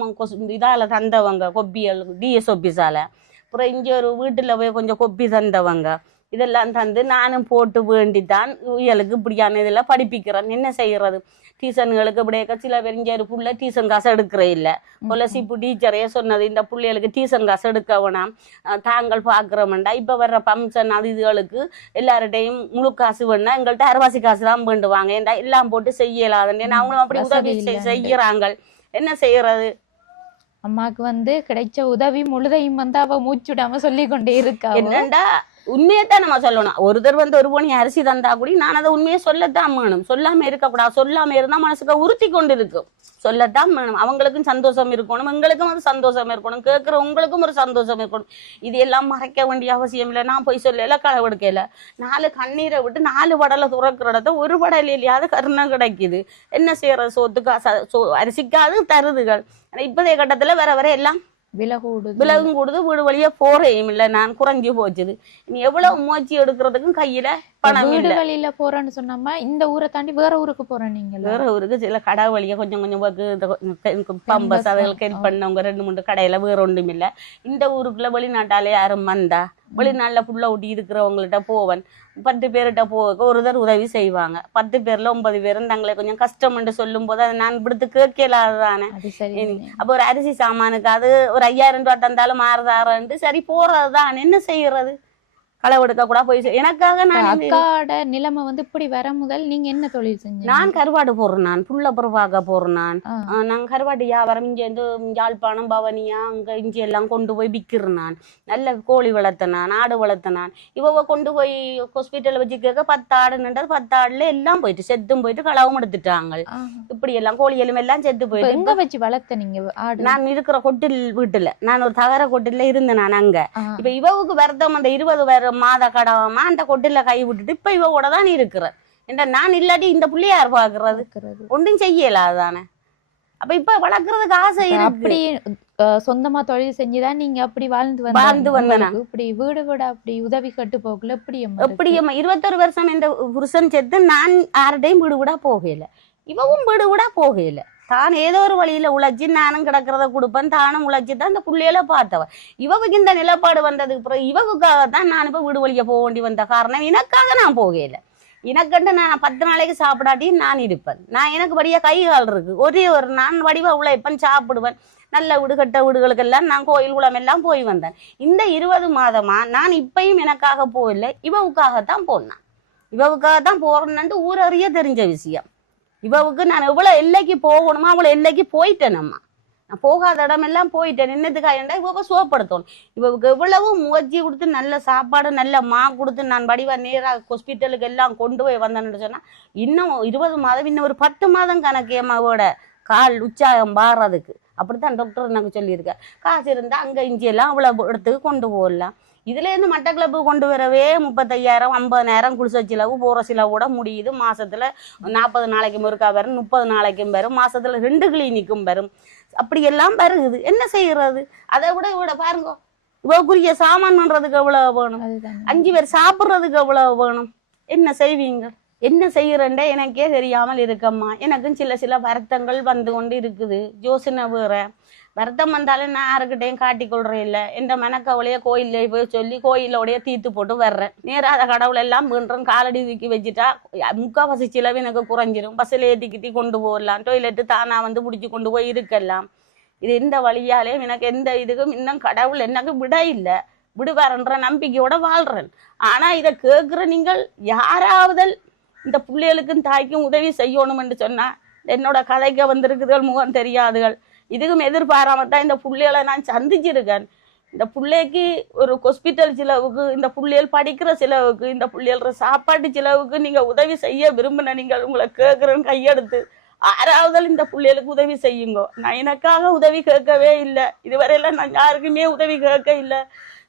இதால தந்தவங்க, கொப்பியல் டிஎஸ் ஆபீஸால. அப்புறம் இங்க ஒரு வீட்டுல போய் கொஞ்சம் கொப்பி தந்தவங்க, இதெல்லாம் தந்து நானும் போட்டு வேண்டித்தான் இவளுக்கு இப்படியான இதெல்லாம் படிப்பிக்கிறேன். என்ன செய்யறது, டியூஷன்களுக்கு இப்படியே சில பேர் இங்கே ஒரு புள்ள டியூஷன் காசு எடுக்கிற இல்லை. கொலசிப்பு டீச்சரே சொன்னது, இந்த பிள்ளைகளுக்கு டியூஷன் காசு எடுக்க வேணாம், தாங்கள் பார்க்குறோம்டா. இப்போ வர்ற ஃபங்க்ஷன் அது இதுகளுக்கு எல்லார்டையும் முழு காசு வேணா, எங்கள்கிட்ட அரைவாசி காசு தான் வேண்டுவாங்க. ஏன்டா எல்லாம் போட்டு செய்யலாதுன்னு. ஏன்னா அவங்களும் அப்படி உதவி செய்யறாங்க. என்ன செய்யறது, அம்மாக்கு கிடைச்ச உதவி முழுதையும் அவ மூச்சுடாம சொல்லி கொண்டே இருக்கா. என்னண்டா உண்மையத்தான் நம்ம சொல்லணும். ஒருத்தர் ஒரு பொண்ணி அரிசி தந்தா கூட நான் அதை உண்மையை சொல்லத்தான் வேணும். சொல்லாம இருக்கக்கூடாது. சொல்லாம இருந்தா மனசுக்கு உறுத்தி கொண்டு இருக்கும். சொல்லத்தான் வேணும். அவங்களுக்கும் சந்தோஷம் இருக்கணும், எங்களுக்கும் ஒரு சந்தோஷம் இருக்கணும், கேட்கிற உங்களுக்கும் ஒரு சந்தோஷம் இருக்கணும். இது எல்லாம் மறைக்க வேண்டிய அவசியம் இல்லை. நான் போய் சொல்லல, களவெடுக்கல. 4 கண்ணீரை விட்டு 4 வடலை துறக்கிற இடத்த ஒரு வடல் இல்லையாவது கருணை கிடைக்குது. என்ன செய்யறது, சோத்துக்கு அரிசிக்காது தருதுகள். இப்போதைய கட்டத்துல வர எல்லாம் விலகும் கூடுது, வீடு வழியா போறையும் இல்ல, நான் குறைஞ்சு போச்சுது. இனி எவ்வளவு மூச்சு எடுக்கிறதுக்கும் கையில பணம் இல்ல. வீடுகளில போறேன்னு சொன்னாமா இந்த ஊரை தாண்டி வேற ஊருக்கு போறேன் நீங்க? வேற ஊருக்கு சில கடை வழியா கொஞ்சம் பம்பஸ் அதுகளுக்கு ஹெல்ப் பண்ணவங்க 2-3 கடையில வேற ஒன்றும் இல்ல. இந்த ஊருக்குள்ள வெளிநாட்டாலே யாரும் வந்தா வெளிநாட்டுல புள்ள ஊட்டி இருக்கிறவங்கள்ட்ட போவன் 10 பேர்கிட்ட போக ஒருத்தர் உதவி செய்வாங்க. 10 பேர்ல 9 பேரும் தங்களை கொஞ்சம் கஷ்டம்னு சொல்லும் போது அதை நான் இப்படி கேட்கலாதானே. அப்ப ஒரு அரிசி சாமானுக்கு அது ஒரு 5000 ரூபாய் தந்தாலும் 6000 சரி போறதுதான், என்ன செய்யறது? களவெடுக்க கூட போய் எனக்காக நான் அக்காட நிலைமை வந்து இப்படி வர முதல் நீங்க என்ன தொழில் செஞ்சீங்க? நான் கருவாடு போடுறேன், நான் புள்ள பொறுப்பாக போடுறேன். நான் கருவாடு வியாபாரம் இங்க இருந்து யாழ்ப்பாணம் பவனியா அங்க இஞ்சி எல்லாம் கொண்டு போய் விற்கிறேன். நான் நல்ல கோழி வளர்த்தனான், ஆடு வளர்த்தனான். இவ கொண்டு போய் ஹாஸ்பிட்டல் வச்சு கேட்க 10 ஆடு நின்றது, 10 ஆடுல எல்லாம் போயிட்டு செத்தும் போயிட்டு களவும் எடுத்துட்டாங்க. இப்படி எல்லாம் கோழி எலும்பு எல்லாம் செத்து போயிட்டு. எங்க வச்சு வளர்த்த நீங்க ஆடு? நான் இருக்கிற கொட்டில் வீட்டுல, நான் ஒரு தகர கொட்டில இருந்தேன் நான் அங்க. இப்ப இவவுக்கு வருத்தம் அந்த 20 மாத கடவுமா அந்த கொட்டில கை விட்டுட்டு இப்ப இவோட தான் இருக்கிறேன். என்ற நான் இல்லாட்டி இந்த புள்ளைய யார் பாக்குறது? ஒன்றும் செய்யல அதானே. அப்ப இப்ப வளர்க்கறதுக்கு ஆசை இருக்கு. அப்படி சொந்தமா தொழில் செஞ்சுதான் நீங்க அப்படி வாழ்ந்து வந்தேன். இப்படி வீடு வீட அப்படி உதவி கட்டு போகல எப்படியம்மா 21 வருஷம் இந்த புருஷன் செத்து நான் யார்டையும் வீடு விடா போகல, இவவும் வீடு விடா போகல. தான் ஏதோ ஒரு வழியில உழைச்சி நானும் கிடக்கிறத கொடுப்பேன், தானும் உழைச்சி தான் இந்த புள்ளையில பார்த்தவன். இவவுக்கு இந்த நிலப்பாடு வந்ததுக்கு அப்புறம் இவவுக்காக தான் நான் இப்ப வீடு வழிய போக வேண்டி வந்த காரணம் எனக்காக நான் போகல. எனக்குண்டு நான் 10 நாளைக்கு சாப்பிடாட்டி நான் இருப்பேன். நான் எனக்கு வடியா கை கால் இருக்கு, ஒரே ஒரு நான் வடிவா உழைப்பேன், சாப்பிடுவேன். நல்ல வீடு கட்ட வீடுகளுக்கெல்லாம் நான் கோயில் குளம் எல்லாம் போய் வந்தேன். இந்த 20 மாதமா நான் இப்பயும் எனக்காக போகல, இவவுக்காகத்தான் போனேன். இவவுக்காகத்தான் போறேன்னு ஊரறிய தெரிஞ்ச விஷயம். இவவுக்கு நான் எவ்வளவு எல்லைக்கு போகணுமோ அவ்வளவு எல்லைக்கு போயிட்டேனம்மா. நான் போகாத இடமெல்லாம் போயிட்டேன். என்னதுக்காக இவ சுகப்படுத்தணும். இவவுக்கு எவ்வளவு முயற்சி கொடுத்து நல்ல சாப்பாடு நல்ல கொடுத்து நான் வடிவா நேராக ஹாஸ்பிட்டலுக்கு எல்லாம் கொண்டு போய் வந்தேன்னு சொன்னா இன்னும் 20 மாதம் இன்னும் ஒரு 10 மாதம் கணக்கு அம்மாவோட கால் உற்சாகம் பாடுறதுக்கு. அப்படித்தான் டாக்டர் எனக்கு சொல்லியிருக்கார். காசு இருந்தா அங்க இஞ்சி எல்லாம் அவ்வளவு இடத்துக்கு கொண்டு போகலாம். இதுல இருந்து மட்டக்களப்பு கொண்டு வரவே 35,000 50,000 குளிச செலவு போற செலவோட முடியுது. மாசத்துல 40 நாளைக்கும் ஒருக்கா வரும், 30 நாளைக்கும் வரும், மாசத்துல 2 கிளினிக்கும் வரும். அப்படி எல்லாம் வருகுது, என்ன செய்யறது? அதை விட இவட பாருங்க, இவக்குரிய சாமான் பண்றதுக்கு எவ்வளவு வேணும், 5 பேர் சாப்பிடுறதுக்கு எவ்வளவு வேணும், என்ன செய்வீங்க? என்ன செய்யறேன்டே எனக்கே தெரியாமல் இருக்கம்மா. எனக்கும் சில வருத்தங்கள் வந்து கொண்டு இருக்குது. யோசனை வேற வருத்தம் வந்தாலும் நான் யாருக்கிட்டையும் காட்டிக்கொள்றேன் இல்லை. என்ற மனக்கவலைய கோயிலே போய் சொல்லி கோயிலோடைய தீர்த்து போட்டு வர்றேன். நேராத கடவுள் எல்லாம் மீண்டும் காலடி தூக்கி வச்சுட்டா 3/4 செலவு எனக்கு குறைஞ்சிரும். பஸ்ஸில் ஏற்றிக்கிட்டி கொண்டு போகலாம், டொய்லெட்டு தானா வந்து பிடிச்சி கொண்டு போய் இருக்கலாம். இது இந்த வழியாலே எனக்கு எந்த இதுக்கும் இன்னும் கடவுள் எனக்கு விட இல்லை, விடுவார்ன்ற நம்பிக்கையோட வாழ்றேன். ஆனா இதை கேட்குற நீங்கள் யாராவது இந்த பிள்ளைகளுக்கும் தாய்க்கும் உதவி செய்யணும் என்று சொன்னா என்னோட கதைக்கு வந்திருக்குதுகள் முகம் தெரியாதுகள். இதுக்கும் எதிர்பாராமத்தான் இந்த பிள்ளைகளை நான் சந்திச்சிருக்கேன். இந்த பிள்ளைக்கு ஒரு ஹாஸ்பிட்டல் செலவுக்கு, இந்த பிள்ளைகள் படிக்கிற செலவுக்கு, இந்த பிள்ளைகள சாப்பாட்டு செலவுக்கு நீங்க உதவி செய்ய விரும்பின நீங்கள் உங்களை கேட்குறேன்னு கையெடுத்து யாராவது இந்த பிள்ளைகளுக்கு உதவி செய்யுங்க. நான் எனக்காக உதவி கேட்கவே இல்லை, இதுவரையில நான் யாருக்குமே உதவி கேட்க இல்லை.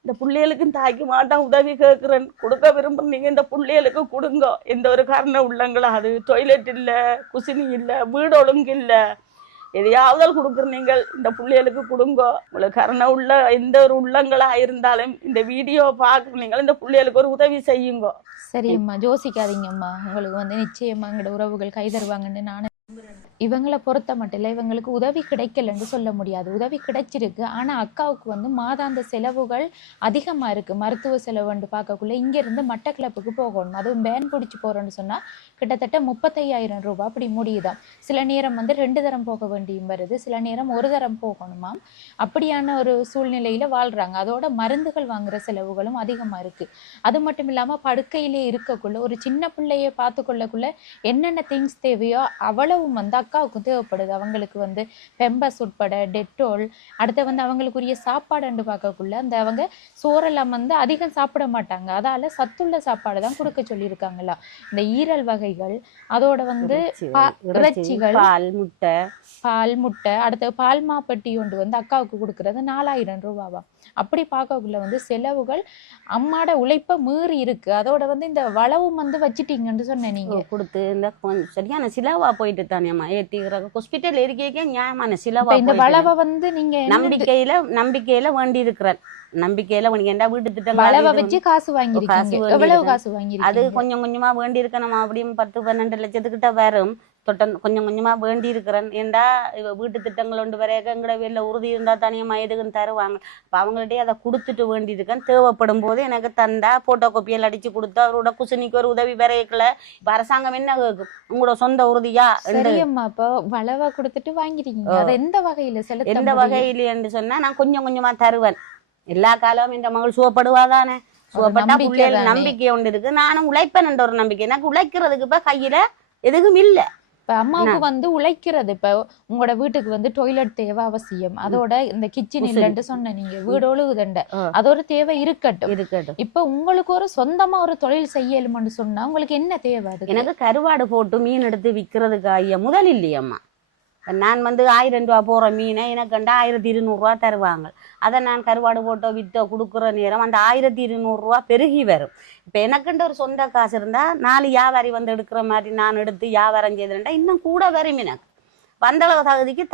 இந்த பிள்ளைகளுக்கும் தாய்க்கு மாட்டான் உதவி கேட்குறேன். கொடுக்க விரும்புறீங்க இந்த பிள்ளைகளுக்கு கொடுங்க. எந்த ஒரு காரணம் உள்ளங்களா, அது டொய்லெட் இல்லை, குசினி இல்லை, வீடு ஒழுங்கு இல்லை, எதையாவது கொடுக்குற நீங்கள் இந்த பிள்ளைகளுக்கு கொடுங்க. உங்களுக்கு கருணை உள்ள எந்த ஒரு உள்ளங்களா இருந்தாலும் இந்த வீடியோ பார்க்குற நீங்கள் இந்த பிள்ளைகளுக்கு ஒரு உதவி செய்யுங்க. சரியம்மா, யோசிக்காதீங்கம்மா. உங்களுக்கு வந்து நிச்சயமா எங்களோட உறவுகள் கை தருவாங்கன்னு நானே இவங்களை பொறுத்த மட்டும் இல்லை, இவங்களுக்கு உதவி கிடைக்கலன்னு சொல்ல முடியாது. உதவி கிடைச்சிருக்கு, ஆனால் அக்காவுக்கு வந்து மாதாந்த செலவுகள் அதிகமாக இருக்குது. மருத்துவ செலவுன்னு பார்க்கக்குள்ள இங்கேருந்து மட்டக்களப்புக்கு போகணும். அதுவும் பேன் பிடிச்சி போகிறோன்னு சொன்னால் கிட்டத்தட்ட 35,000 ரூபாய் அப்படி முடியுதாம். சில நேரம் வந்து 2 தரம் போக வேண்டியும் வருது, சில நேரம் 1 தரம் போகணுமா. அப்படியான ஒரு சூழ்நிலையில் வாழ்கிறாங்க. அதோட மருந்துகள் வாங்குகிற செலவுகளும் அதிகமாக இருக்குது. அது மட்டும் இல்லாமல் படுக்கையிலே இருக்கக்குள்ள ஒரு சின்ன பிள்ளையை பார்த்து கொள்ளக்குள்ள என்னென்ன திங்ஸ் தேவையோ அவ்வளவும் வந்து அக்காவுக்கும் தேவைப்படுது. அவங்களுக்கு வந்து பெம்பஸ் உட்பட டெட்டோல், அடுத்து வந்து அவங்களுக்குரிய சாப்பாடுன்னு பார்க்கக்குள்ள அந்த அவங்க சோறெல்லாம் வந்து அதிகம் சாப்பிட மாட்டாங்க. அதால சத்துள்ள சாப்பாடு தான் கொடுக்க சொல்லியிருக்காங்களா. இந்த ஈரல் வகைகள், அதோட வந்து இறைச்சிகள், பால் முட்டை, அடுத்து பால் மாப்பட்டி ஒன்று வந்து அக்காவுக்கு கொடுக்கறது 4,000 ரூபாவா. அப்படி பார்க்கக்குள்ள வந்து செலவுகள் அம்மாட உழைப்ப மீறி இருக்கு. அதோட வந்து இந்த வளவும் வந்து வச்சிட்டீங்கன்னு சொன்ன நீங்க கொடுத்து இந்த சரியான சிலவா போயிட்டு தானேம்மா ஏற்றிக்கிறாங்க. ஹாஸ்பிட்டல் இருக்கே நியாயமான சிலவா. இந்த வளவை வந்து நீங்க நம்பிக்கையில வேண்டி இருக்கிறேன். நம்பிக்கையில ஏண்டா வீட்டு திட்டம் வளவை வச்சு காசு வாங்கிருக்கீங்க. எவ்வளவு காசு வாங்கிருக்கீங்க? அது கொஞ்சம் கொஞ்சமா வேண்டி இருக்கணும். அப்படியும் 10-12 லட்சத்துக்கிட்ட வரும். கொஞ்சம் கொஞ்சமா வேண்டி இருக்கிறேன். ஏண்டா வீட்டு திட்டங்கள் ஒன்று வரைய எங்கட வீட்டில் உறுதி இருந்தா தனியமா எதுக்குன்னு தருவாங்க. அப்ப அவங்கள்ட்டே அதை கொடுத்துட்டு வேண்டி இருக்கேன். தேவைப்படும் போது எனக்கு தந்தா போட்டோ காப்பியல் அடிச்சு கொடுத்தா அவரோட குசினிக்கு ஒரு உதவி வரையக்கல. இப்ப அரசாங்கம் என்ன கேட்கும்? உங்களோட சொந்த உறுதியா? சரியம்மா, இப்போ வளவா கொடுத்துட்டு வாங்கிருக்கீங்க. அது எந்த வகையில செலுத்த? எந்த வகையிலன்னு சொன்னா நான் கொஞ்சம் கொஞ்சமா தருவேன். எல்லா காலமும் இந்த மகள் சுவப்படுவாதானே. சுவப்பட்டா பிள்ளைகள் நம்பிக்கை ஒன்று இருக்கு. நானும் உழைப்பேன் என்ற ஒரு நம்பிக்கை. எனக்கு உழைக்கிறதுக்கு இப்ப கையில எதுவும் இல்லை. இப்ப அம்மாவுக்கு வந்து உழைக்கிறது, இப்ப உங்களோட வீட்டுக்கு வந்து டொய்லெட் தேவை அவசியம். அதோட இந்த கிச்சன் இல்லைன்னு சொன்ன நீங்க, வீடு ஒழுகுதண்ட அதோட தேவை இருக்கட்டும். இப்ப உங்களுக்கு ஒரு சொந்தமா ஒரு தொழில் செய்யலும்னு சொன்னா உங்களுக்கு என்ன தேவை? எனக்கு கருவாடு போட்டு மீன் எடுத்து விற்கிறதுக்கு ஐயா முதல் இல்லையம்மா. நான் வந்து 1000 ரூபா போற மீனை எனக்கு 1200 ரூபா தருவாங்க. அதை நான் கருவாடு போட்டோ வித்தோ கொடுக்குற நேரம் அந்த 1200 ரூபா பெருகி வரும். இப்ப எனக்குன்ற ஒரு சொந்த காசு இருந்தா 4 வியாபாரி வந்து எடுக்கிற மாதிரி நான் எடுத்து வியாபாரம் செய்திருந்தா இன்னும் கூட வரும். எனக்கு வந்தளவு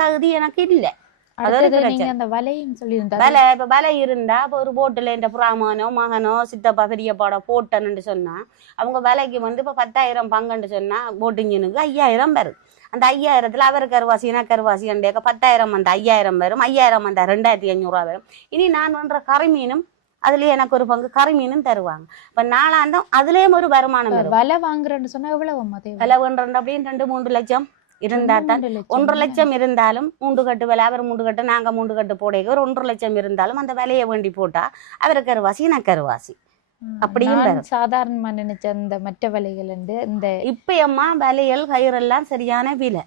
தகுதி எனக்கு இல்லை. வலை இருந்தா இப்ப ஒரு போட்டுல இந்த புறாமனோ மகனோ சித்தப்பா பெரியப்பாட போட்டன்னு சொன்னா அவங்க விலைக்கு வந்து இப்ப 10,000 பங்குன்னு சொன்னா போட்டிங்கனுக்கு 5000 வரும். அந்த 5000த்துல அவருக்கு அருவாசி எனக்கு அருவாசி அண்டேக்க 10,000 அந்த 5000 வரும். 5000 அந்த 2500 ரூபா வரும். இனி நான் பண்ற கறிமீனும் அதுலயே எனக்கு ஒரு பங்கு கறிமீனும் தருவாங்க. இப்ப நாளாந்தம் அதுலயும் ஒரு வருமானம் வரும். வலை வாங்குறேன்னு சொன்னா எவ்வளவு? விலை ஒன்று அப்படின்னு 2-3 லட்சம் இருந்தா தான். 1.5 லட்சம் இருந்தாலும் 3 கட்டு விலை, அவர் 3 கட்டு நாங்க 3 கட்டு போட ஒரு 1.5 லட்சம் இருந்தாலும் அந்த விலையை வேண்டி போட்டா அவருக்கு அருவாசி எனக்கு அருவாசி. அப்படியும் சாதாரணமா நினைச்ச இந்த மற்ற விலைகள் இந்த இப்பயம்மா விலைகள் கயிறெல்லாம் சரியான விலை.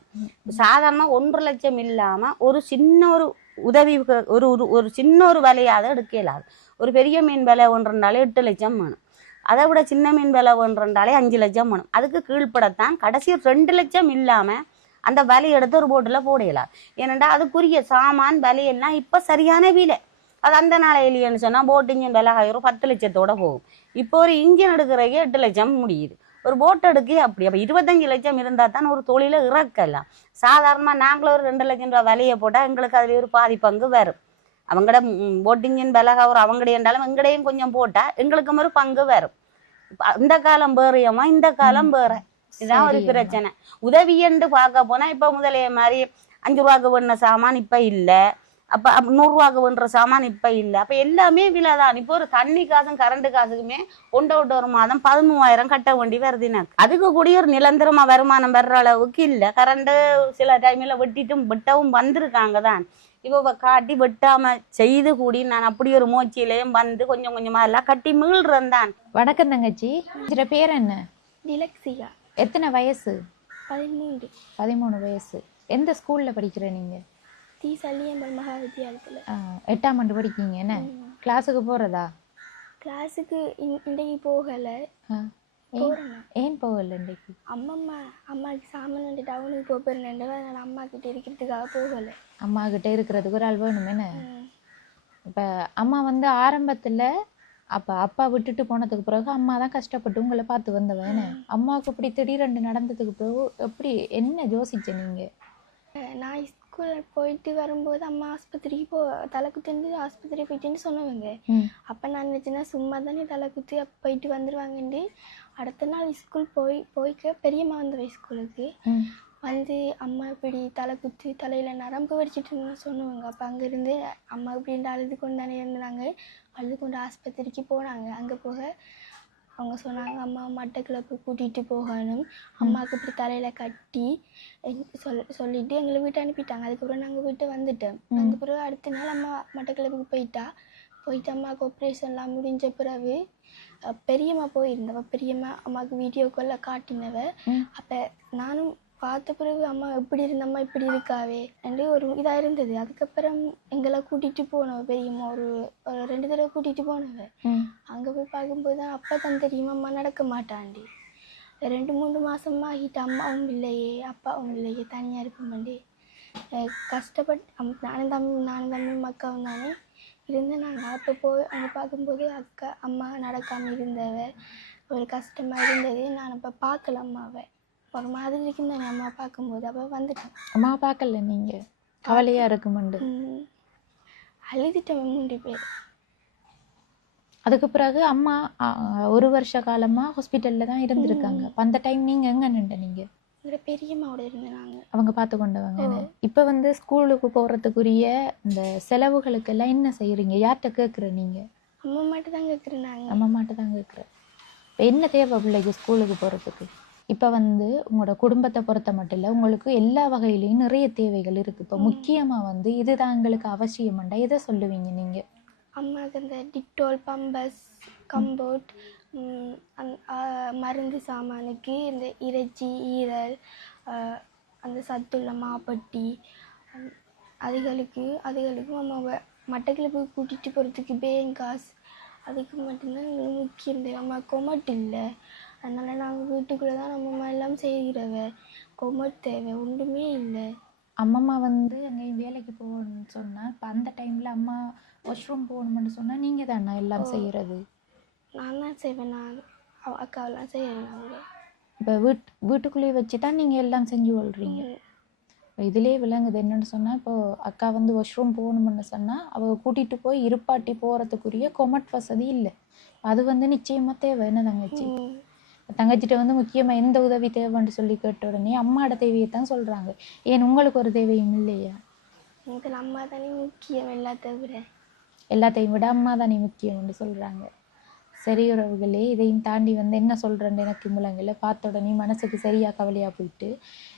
சாதாரணமா 1.5 லட்சம் இல்லாம ஒரு சின்ன ஒரு உதவி ஒரு சின்ன ஒரு விலையாவது எடுக்கலாது. ஒரு பெரிய மீன் விலை ஒன்றுனாலே 8 லட்சம் வேணும். அதை விட சின்ன மீன் விலை ஒன்றுனாலே 5 லட்சம் வேணும். அதுக்கு கீழ்படத்தான் கடைசி 2 லட்சம் இல்லாம அந்த விலையை எடுத்து ஒரு போட்டுல போடலாம். ஏனென்றா அதுக்குரிய சாமான் விலையெல்லாம் இப்ப சரியான விலை. அது அந்த நாளையிலேன்னு சொன்னா போட் இன்ஜின் விலை 10 லட்சத்தோட போகும். இப்போ ஒரு இன்ஜின் எடுக்கிறதுக்கு 8 லட்சம் முடியுது. ஒரு போட் எடுக்க அப்படி. அப்ப 25 லட்சம் இருந்தா தான் ஒரு தொழில இறக்கலாம். சாதாரணமா நாங்களும் ஒரு 2 லட்சம் ரூபாய் விலையை போட்டா எங்களுக்கு அதுல ஒரு பாதி பங்கு வரும். அவங்கட போட் இன்ஜின் விலை அவங்கடைய இருந்தாலும் எங்கடையும் கொஞ்சம் போட்டா எங்களுக்கும் ஒரு பங்கு வரும். இந்த காலம் வேறையம்மா, இந்த காலம் வேற. இதுதான் ஒரு பிரச்சனை. உதவி என்று பார்க்க போனா இப்ப முதலைய மாதிரி 5 ரூபாய்க்கு வேணுன சாமான் இப்ப இல்ல. அப்ப 100 ரூபாய்க்கு வேணுற சாமான் இப்ப இல்ல. அப்ப எல்லாமே விலைதான். இப்போ ஒரு தண்ணி காசும் கரண்ட் காசுக்குமே ஒரு மாதம் 13,000 கட்ட வேண்டி வருது. எனக்கு அதுக்கு கூடிய ஒரு நிரந்தரமா வருமானம் வர்ற அளவுக்கு இல்ல. கரண்ட் சில டைம்ல வெட்டவும் வந்திருக்காங்க தான். இப்போ காட்டி வெட்டாம செய்து கூடி நான் அப்படி ஒரு மூச்சிலையும் வந்து கொஞ்சம் கொஞ்சமா எல்லாம் கட்டி மீள்றேன் தான். வணக்கம் தங்கச்சி, பேர் என்ன? டிலக்ஸியா. எத்தனை வயசு? 13. 13 வயசு. எந்த ஸ்கூல்ல படிக்கிற நீங்க? தி சல்லியம்பல் மகா வித்தியாலயத்துல 8ஆம் ஆண்டு படிக்கீங்க. என்ன கிளாஸுக்கு போறதா? கிளாஸுக்கு இன்றைக்கு போகல. ஏன் போகல இன்றைக்கு? அம்மாக்கு சாமான் டவுனுக்கு போறேன். அதனால அம்மா கிட்ட இருக்கிறதுக்காக போகல. அம்மா கிட்ட இருக்கிறதுக்கு ஒரு ஆள் வேணும். என்ன இப்ப அம்மா வந்து ஆரம்பத்துல அப்பா விட்டுட்டு போனதுக்கு பிறகு அம்மா தான் கஷ்டப்பட்டு உங்களை பார்த்து வந்தவன். அம்மாவுக்கு இப்படி திடீரென்று நடந்ததுக்கு பிறகு எப்படி என்ன யோசிச்ச நீங்க? நான் ஸ்கூல் போயிட்டு வரும்போது அம்மா ஆஸ்பத்திரிக்கு தலை குத்தி ஆஸ்பத்திரி போயிட்டுன்னு சொன்னவங்க. அப்ப நான் நினைச்சேன்னா சும்மா தானே தலை குத்தி போயிட்டு வந்துருவாங்கன்னு. அடுத்த நாள் ஸ்கூல் போய்க்க பெரியம்மா வந்தவ ஸ்கூலுக்கு வந்து அம்மா இப்படி தலை குத்தி தலையில நரம்பு வடிச்சிட்டுன்னு சொன்னவங்க. அப்ப அங்கிருந்து அம்மா இப்படின்ட்டு அழுது கொண்டானே இருந்தாங்க. அழுது கொண்டு ஆஸ்பத்திரிக்கு போனாங்க. அங்க போக அவங்க சொன்னாங்க அம்மா மட்டக்களப்பு கூட்டிகிட்டு போகணும், அம்மாவுக்கு இப்படி தலையில் கட்டி சொல்லிட்டு எங்களை வீட்டை அனுப்பிட்டாங்க. அதுக்கப்புறம் நாங்கள் வீட்டை வந்துட்டோம். வந்த பிறகு அடுத்த நாள் அம்மா மட்டக்களப்புக்கு போயிட்டு அம்மாவுக்கு ஆப்ரேஷன்லாம் முடிஞ்ச பிறகு பெரியம்மா போயிருந்தவ. பெரியம்மா அம்மாவுக்கு வீடியோ காலில் காட்டினவ. அப்போ நானும் பார்த்த பிறகு அம்மா எப்படி இருந்தம்மா இப்படி இருக்காவே என்று ஒரு இதாக இருந்தது. அதுக்கப்புறம் எங்களை கூட்டிகிட்டு போனவ பெரியம்மா ஒரு 2 தடவை கூட்டிகிட்டு போனவ. அங்கே போய் பார்க்கும்போது தான் அப்போ தான் தெரியுமா அம்மா நடக்க மாட்டாண்டி. 2-3 மாதமாக ஆகிட்டு அம்மாவும் இல்லையே அப்பாவும் இல்லையே தனியாக இருப்போம்டி. கஷ்டப்பட்டு நானும் தம்பி அக்காவும் தானே நாங்கள் அப்போ அங்கே பார்க்கும்போது அம்மா நடக்காமல் இருந்தவ ஒரு கஷ்டமாக இருந்தது. நான் அப்போ பார்க்கல அம்மாவை, ஒரு மாதிரி இருக்குந்தானே அம்மா பார்க்கும்போது. அப்போ வந்துட்டேன். அம்மா பார்க்கல நீங்கள், கவலையாக இருக்குமெண்டு அழுதுட்டேன் 3 பேர். அதுக்கு பிறகு அம்மா 1 வருஷ காலமாக ஹாஸ்பிட்டலில் தான் இருந்திருக்காங்க. அந்த டைம் நீங்கள் எங்கே நின்ற நீங்கள்? எங்களோட பெரியம்மாவோட இருந்தாங்க, அவங்க பார்த்து கொண்டவங்க. இப்போ வந்து ஸ்கூலுக்கு போகிறதுக்குரிய இந்த செலவுகளுக்கெல்லாம் என்ன செய்கிறீங்க? யார்கிட்ட கேட்குற நீங்கள்? அம்மா மட்டும் தான் கேட்குறேன். அம்மா மட்டும் தான் கேட்குறேன். இப்போ என்ன தேவை பிள்ளைக்கு ஸ்கூலுக்கு போகிறதுக்கு? இப்போ வந்து உங்களோட குடும்பத்தை பொறுத்த மட்டும் இல்லை, உங்களுக்கு எல்லா வகையிலையும் நிறைய தேவைகள் இருக்குது. இப்போ முக்கியமாக வந்து இதுதான் எங்களுக்கு அவசியமாண்டா எதை சொல்லுவீங்க நீங்கள்? அம்மாவுக்கு இந்த டிட்டோல், பம்பஸ், கம்போர்ட், மருந்து சாமானுக்கு இந்த இறைச்சி, ஈரல், அந்த சத்துள்ள மாப்பட்டி, அதுகளுக்கும் அம்மாவை மட்டக்களப்பு கூட்டிகிட்டு போகிறதுக்கு பேங்க் காசு, அதுக்கு மட்டும்தான் எங்களுக்கு முக்கியம். அம்மா கொமட் இல்லை, அதனால் நாங்கள் வீட்டுக்குள்ளே தான் நம்ம எல்லாம் செய்கிறவ. கொமட் தேவை ஒன்றுமே இல்லை. அம்மம்மா வந்து எங்கேயும் வேலைக்கு போகணும்னு சொன்னால் இப்போ அந்த டைமில் அம்மா வாஷ்ரூம் போகணும்னு சொன்னால் நீங்கள் தானே எல்லாம் செய்கிறது? நான் தான் செய்வேன். நான் அக்காவெல்லாம் செய்யறேன். நாங்கள் இப்போ வீட்டுக்குள்ளேயே வச்சு தான் நீங்கள் எல்லாம் செஞ்சு கொள்றீங்க. இதிலே விளங்குது என்னென்னு சொன்னால், இப்போது அக்கா வந்து வாஷ்ரூம் போகணும்னு சொன்னால் அவள் கூட்டிகிட்டு போய் இருப்பாட்டி போகிறதுக்குரிய கொமட் வசதி இல்லை. அது வந்து நிச்சயமாக தேவை. என்ன தங்கச்சி? தங்கச்சிட்ட வந்து முக்கியமாக எந்த உதவி தேவைன்னு சொல்லி கேட்ட உடனே அம்மாவோட தேவையை தான் சொல்கிறாங்க. ஏன் உங்களுக்கு ஒரு தேவையும் இல்லையா? எனக்கு அம்மா தானே முக்கியம், எல்லாத்தையும் விட அம்மா தானே முக்கியம்னு சொல்கிறாங்க. சரி உறவுகளே, இதையும் தாண்டி வந்து என்ன சொல்கிறேன்னு எனக்கு முழங்கல. பார்த்த உடனே மனசுக்கு சரியாக கவலையாக போயிட்டு,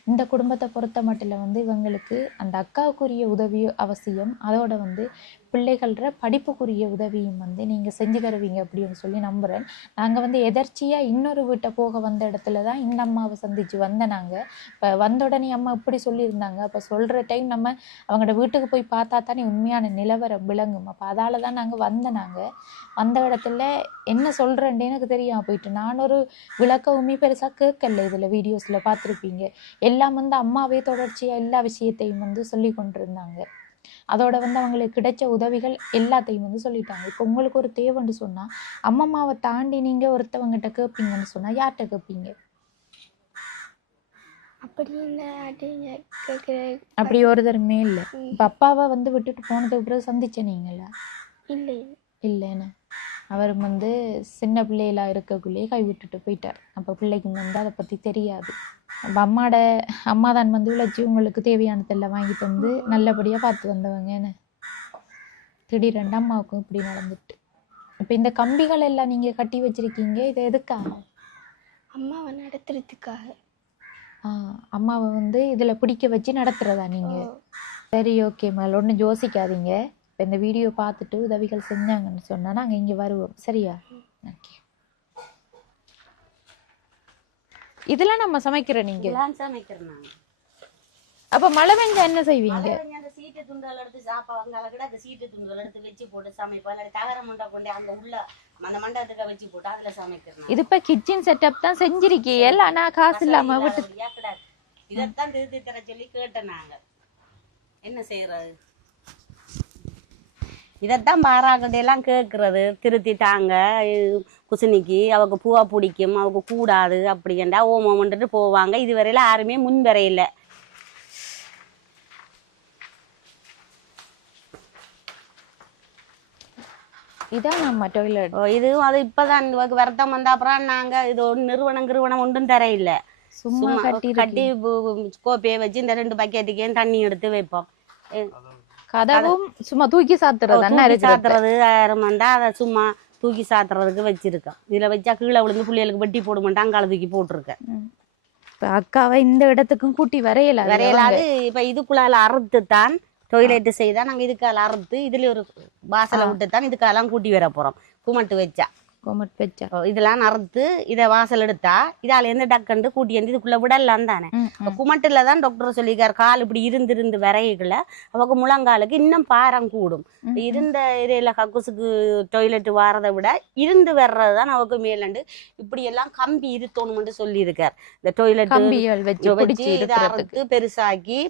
இந்த குடும்பத்தை பொறுத்த மட்டும் வந்து இவங்களுக்கு அந்த அக்காவுக்குரிய உதவி அவசியம். அதோட வந்து பிள்ளைகள படிப்புக்குரிய உதவியும் வந்து நீங்கள் செஞ்சு தருவீங்க அப்படின்னு சொல்லி நம்புகிறேன். நாங்கள் வந்து எதர்ச்சியாக இன்னொரு வீட்டை போக வந்த இடத்துல தான் இந்த அம்மாவை சந்தித்து வந்த. நாங்கள் இப்போ வந்த உடனே அம்மா இப்படி சொல்லியிருந்தாங்க. அப்போ சொல்கிற டைம் நம்ம அவங்களோட வீட்டுக்கு போய் பார்த்தா தானே உண்மையான நிலவரம் விளங்கும். அப்போ அதால் தான் நாங்கள் வந்த இடத்துல என்ன சொல்கிறேன்ட்டு எனக்கு தெரியாமல் போயிட்டு, நான் ஒரு விளக்கவுமே பெருசாக கேட்கல. இதில் வீடியோஸில் பார்த்துருப்பீங்க, எல்லாம் வந்து அம்மாவே தொடர்ச்சியாக எல்லா விஷயத்தையும் வந்து சொல்லி கொண்டிருந்தாங்க. அதோட வந்து அவங்களுக்கு கிடைச்ச உதவிகள் எல்லாத்தையும் வந்து சொல்லிட்டாங்க. இப்போ உங்களுக்கு ஒரு தேவைன்னு சொன்னால் அம்மம்மாவை தாண்டி நீங்கள் ஒருத்தவங்கிட்ட கேட்பீங்கன்னு சொன்னால் யார்கிட்ட கேட்பீங்க? அப்படி ஒரு தரமே இல்லை. இப்போ அப்பாவை வந்து விட்டுட்டு போனதுக்கு பிறகு சந்திச்ச நீங்களா? இல்லைன்னு அவர் வந்து சின்ன பிள்ளைகளா இருக்கக்குள்ளேயே கை விட்டுட்டு போயிட்டார். அப்போ பிள்ளைக்கு வந்து அதை பற்றி தெரியாது. அப்போ அம்மா தான் வந்து உழைச்சி உங்களுக்கு தேவையானதெல்லாம் வாங்கிட்டு வந்து நல்லபடியாக பார்த்து வந்தவங்க. என்ன திடீரெண்டு அம்மாவுக்கும் இப்படி நடந்துட்டு. இப்போ இந்த கம்பிகள் எல்லாம் நீங்கள் கட்டி வச்சிருக்கீங்க, இது எதுக்காக? அம்மாவை நடத்துறதுக்காக. அம்மாவை வந்து இதில் பிடிக்க வச்சு நடத்துகிறதா நீங்கள்? சரி, ஓகே மேல், ஒன்றும் யோசிக்காதீங்க. இப்போ இந்த வீடியோ பார்த்துட்டு உதவிகள் செஞ்சாங்கன்னு சொன்னால் நாங்கள் இங்கே வருவோம். சரியா? ஓகே. இதெல்லாம் நம்ம சமைக்கிறோம். நீங்கள் சமைக்கிறேன். அப்போ மழை பெஞ்சா என்ன செய்வீங்க? அந்த சீட்டு துண்டுகள் எடுத்து சாப்பாங்க, அந்த சீட்டு துண்டுகள் எடுத்து வச்சு போட்டு சமைப்போம். தகர மண்டை கொண்டு அங்கே உள்ள அந்த மண்டபத்துக்கு வச்சு போட்டு அதில் சமைக்கிறேன். இது இப்போ கிச்சன் செட்டப் தான் செஞ்சிருக்கீங்க, ஆனால் காசு இல்லாமல் விட்டு கிடையாது. இதைத்தான் திருத்தி தர சொல்லி கேட்டேன். நாங்கள் என்ன செய்யறது? இதைத்தான் பாராக்கட்டையெல்லாம் கேட்கறது. திருத்திட்டாங்க குசினிக்கு, அவங்க பூவா பிடிக்கும், அவங்க கூடாது அப்படின்டா ஓமோமன்ட்டு போவாங்க. இதுவரையில யாருமே முன் வரையில. இதான் நம்ம டாய்லெட். இதுவும் அது இப்பதான் வருத்தம் வந்த அப்புறம் நாங்க இது ஒரு நிறுவனம் ஒன்றும் தரையில்லை. சும்மா கட்டி கோப்பையை வச்சு இந்த 2 பக்கெட்டுக்கே தண்ணி எடுத்து வைப்போம். கதவும் சும்மா தூக்கி சாத்துறது வந்தா அதை சும்மா தூக்கி சாத்துறதுக்கு வச்சிருக்கேன். இதுல வச்சா கீழே விழுந்து பிள்ளைகளுக்கு வெட்டி போட மாட்டேன், அங்கால தூக்கி போட்டிருக்கேன். இப்ப அக்காவை இந்த இடத்துக்கும் கூட்டி வரையலாது. இப்ப இதுக்குள்ளால அறுத்து தான் டொய்லெட் செய்தா நாங்க இதுக்கால அறுத்து இதுல ஒரு வாசலை விட்டு தான் இதுக்காலாம் கூட்டி வர போறோம். குமட்டு வச்சா கோமட் வச்சா இதெல்லாம் அறுத்து இதை வாசல் எடுத்தா இதால எந்த டக்குண்டு கூட்டி வந்து இதுக்குள்ள விடலாம் தானே. குமட்டுல தான் டாக்டர் சொல்லியிருக்காரு கால் இப்படி இருந்து வரைகளை அவக்கு முழங்காலுக்கு இன்னும் பாரம் கூடும். இருந்த இடையில கக்குசுக்கு டாய்லெட் வாரதை விட இருந்து வர்றதுதான் அவக்கு மேலண்டு இப்படி எல்லாம் கம்பி இருத்தோணும்னு சொல்லியிருக்கார். இந்த டாய்லெட் வச்சு இதை அறுத்து பெருசாக்கி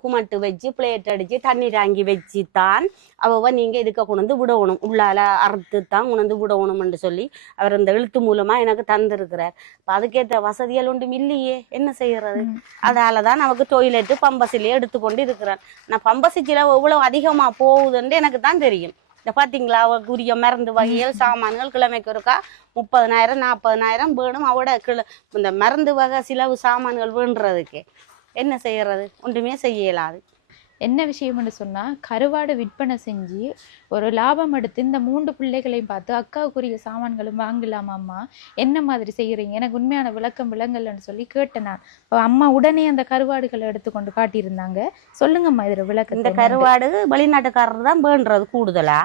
குமட்டு வச்சு பிளேட் அடிச்சு தண்ணி தாங்கி வச்சு தான் அவ நீங்க இதுக்க கொண்டு விடணும், உள்ளால அறுத்து தான் உணர்ந்து விடணும்னு சொல்லி அவர் இந்த எழுத்து மூலமா எனக்கு தந்திருக்கிறார். அதுக்கேற்ற வசதிகள் ஒன்றும் இல்லையே, என்ன செய்யறது? அதாலதான் நமக்கு டாய்லெட்டு பம்பசிலே எடுத்துக்கொண்டு இருக்கிறார். நான் பம்பசிச்சில எவ்வளவு அதிகமா போகுதுன்னு எனக்கு தான் தெரியும். இந்த பாத்தீங்களா உரிய மருந்து வகைகள் சாமான்கள் கிழமைக்கு இருக்கா 30,000 40,000 வேணும். அவட இந்த மருந்து வகை சிலவு சாமான்கள் வேண்டுறதுக்கு என்ன செய்யறது? ஒன்றுமே செய்யலாது. என்ன விஷயம்னு சொன்னா கருவாடு விற்பனை செஞ்சு ஒரு லாபம் எடுத்து இந்த 3 பிள்ளைகளையும் பார்த்து அக்காவுக்குரிய சாமான்களும் வாங்கலாமாம்மா, என்ன மாதிரி செய்யறீங்க, எனக்கு உண்மையான விளக்கம் விளங்கலன்னு சொல்லி கேட்டேன் நான். அம்மா உடனே அந்த கருவாடுகளை எடுத்துக்கொண்டு காட்டியிருந்தாங்க. சொல்லுங்கம்மா இதுல விளக்கம். இந்த கருவாடு வெளிநாட்டுக்காரர் தான் வேண்டுறது கூடுதலா.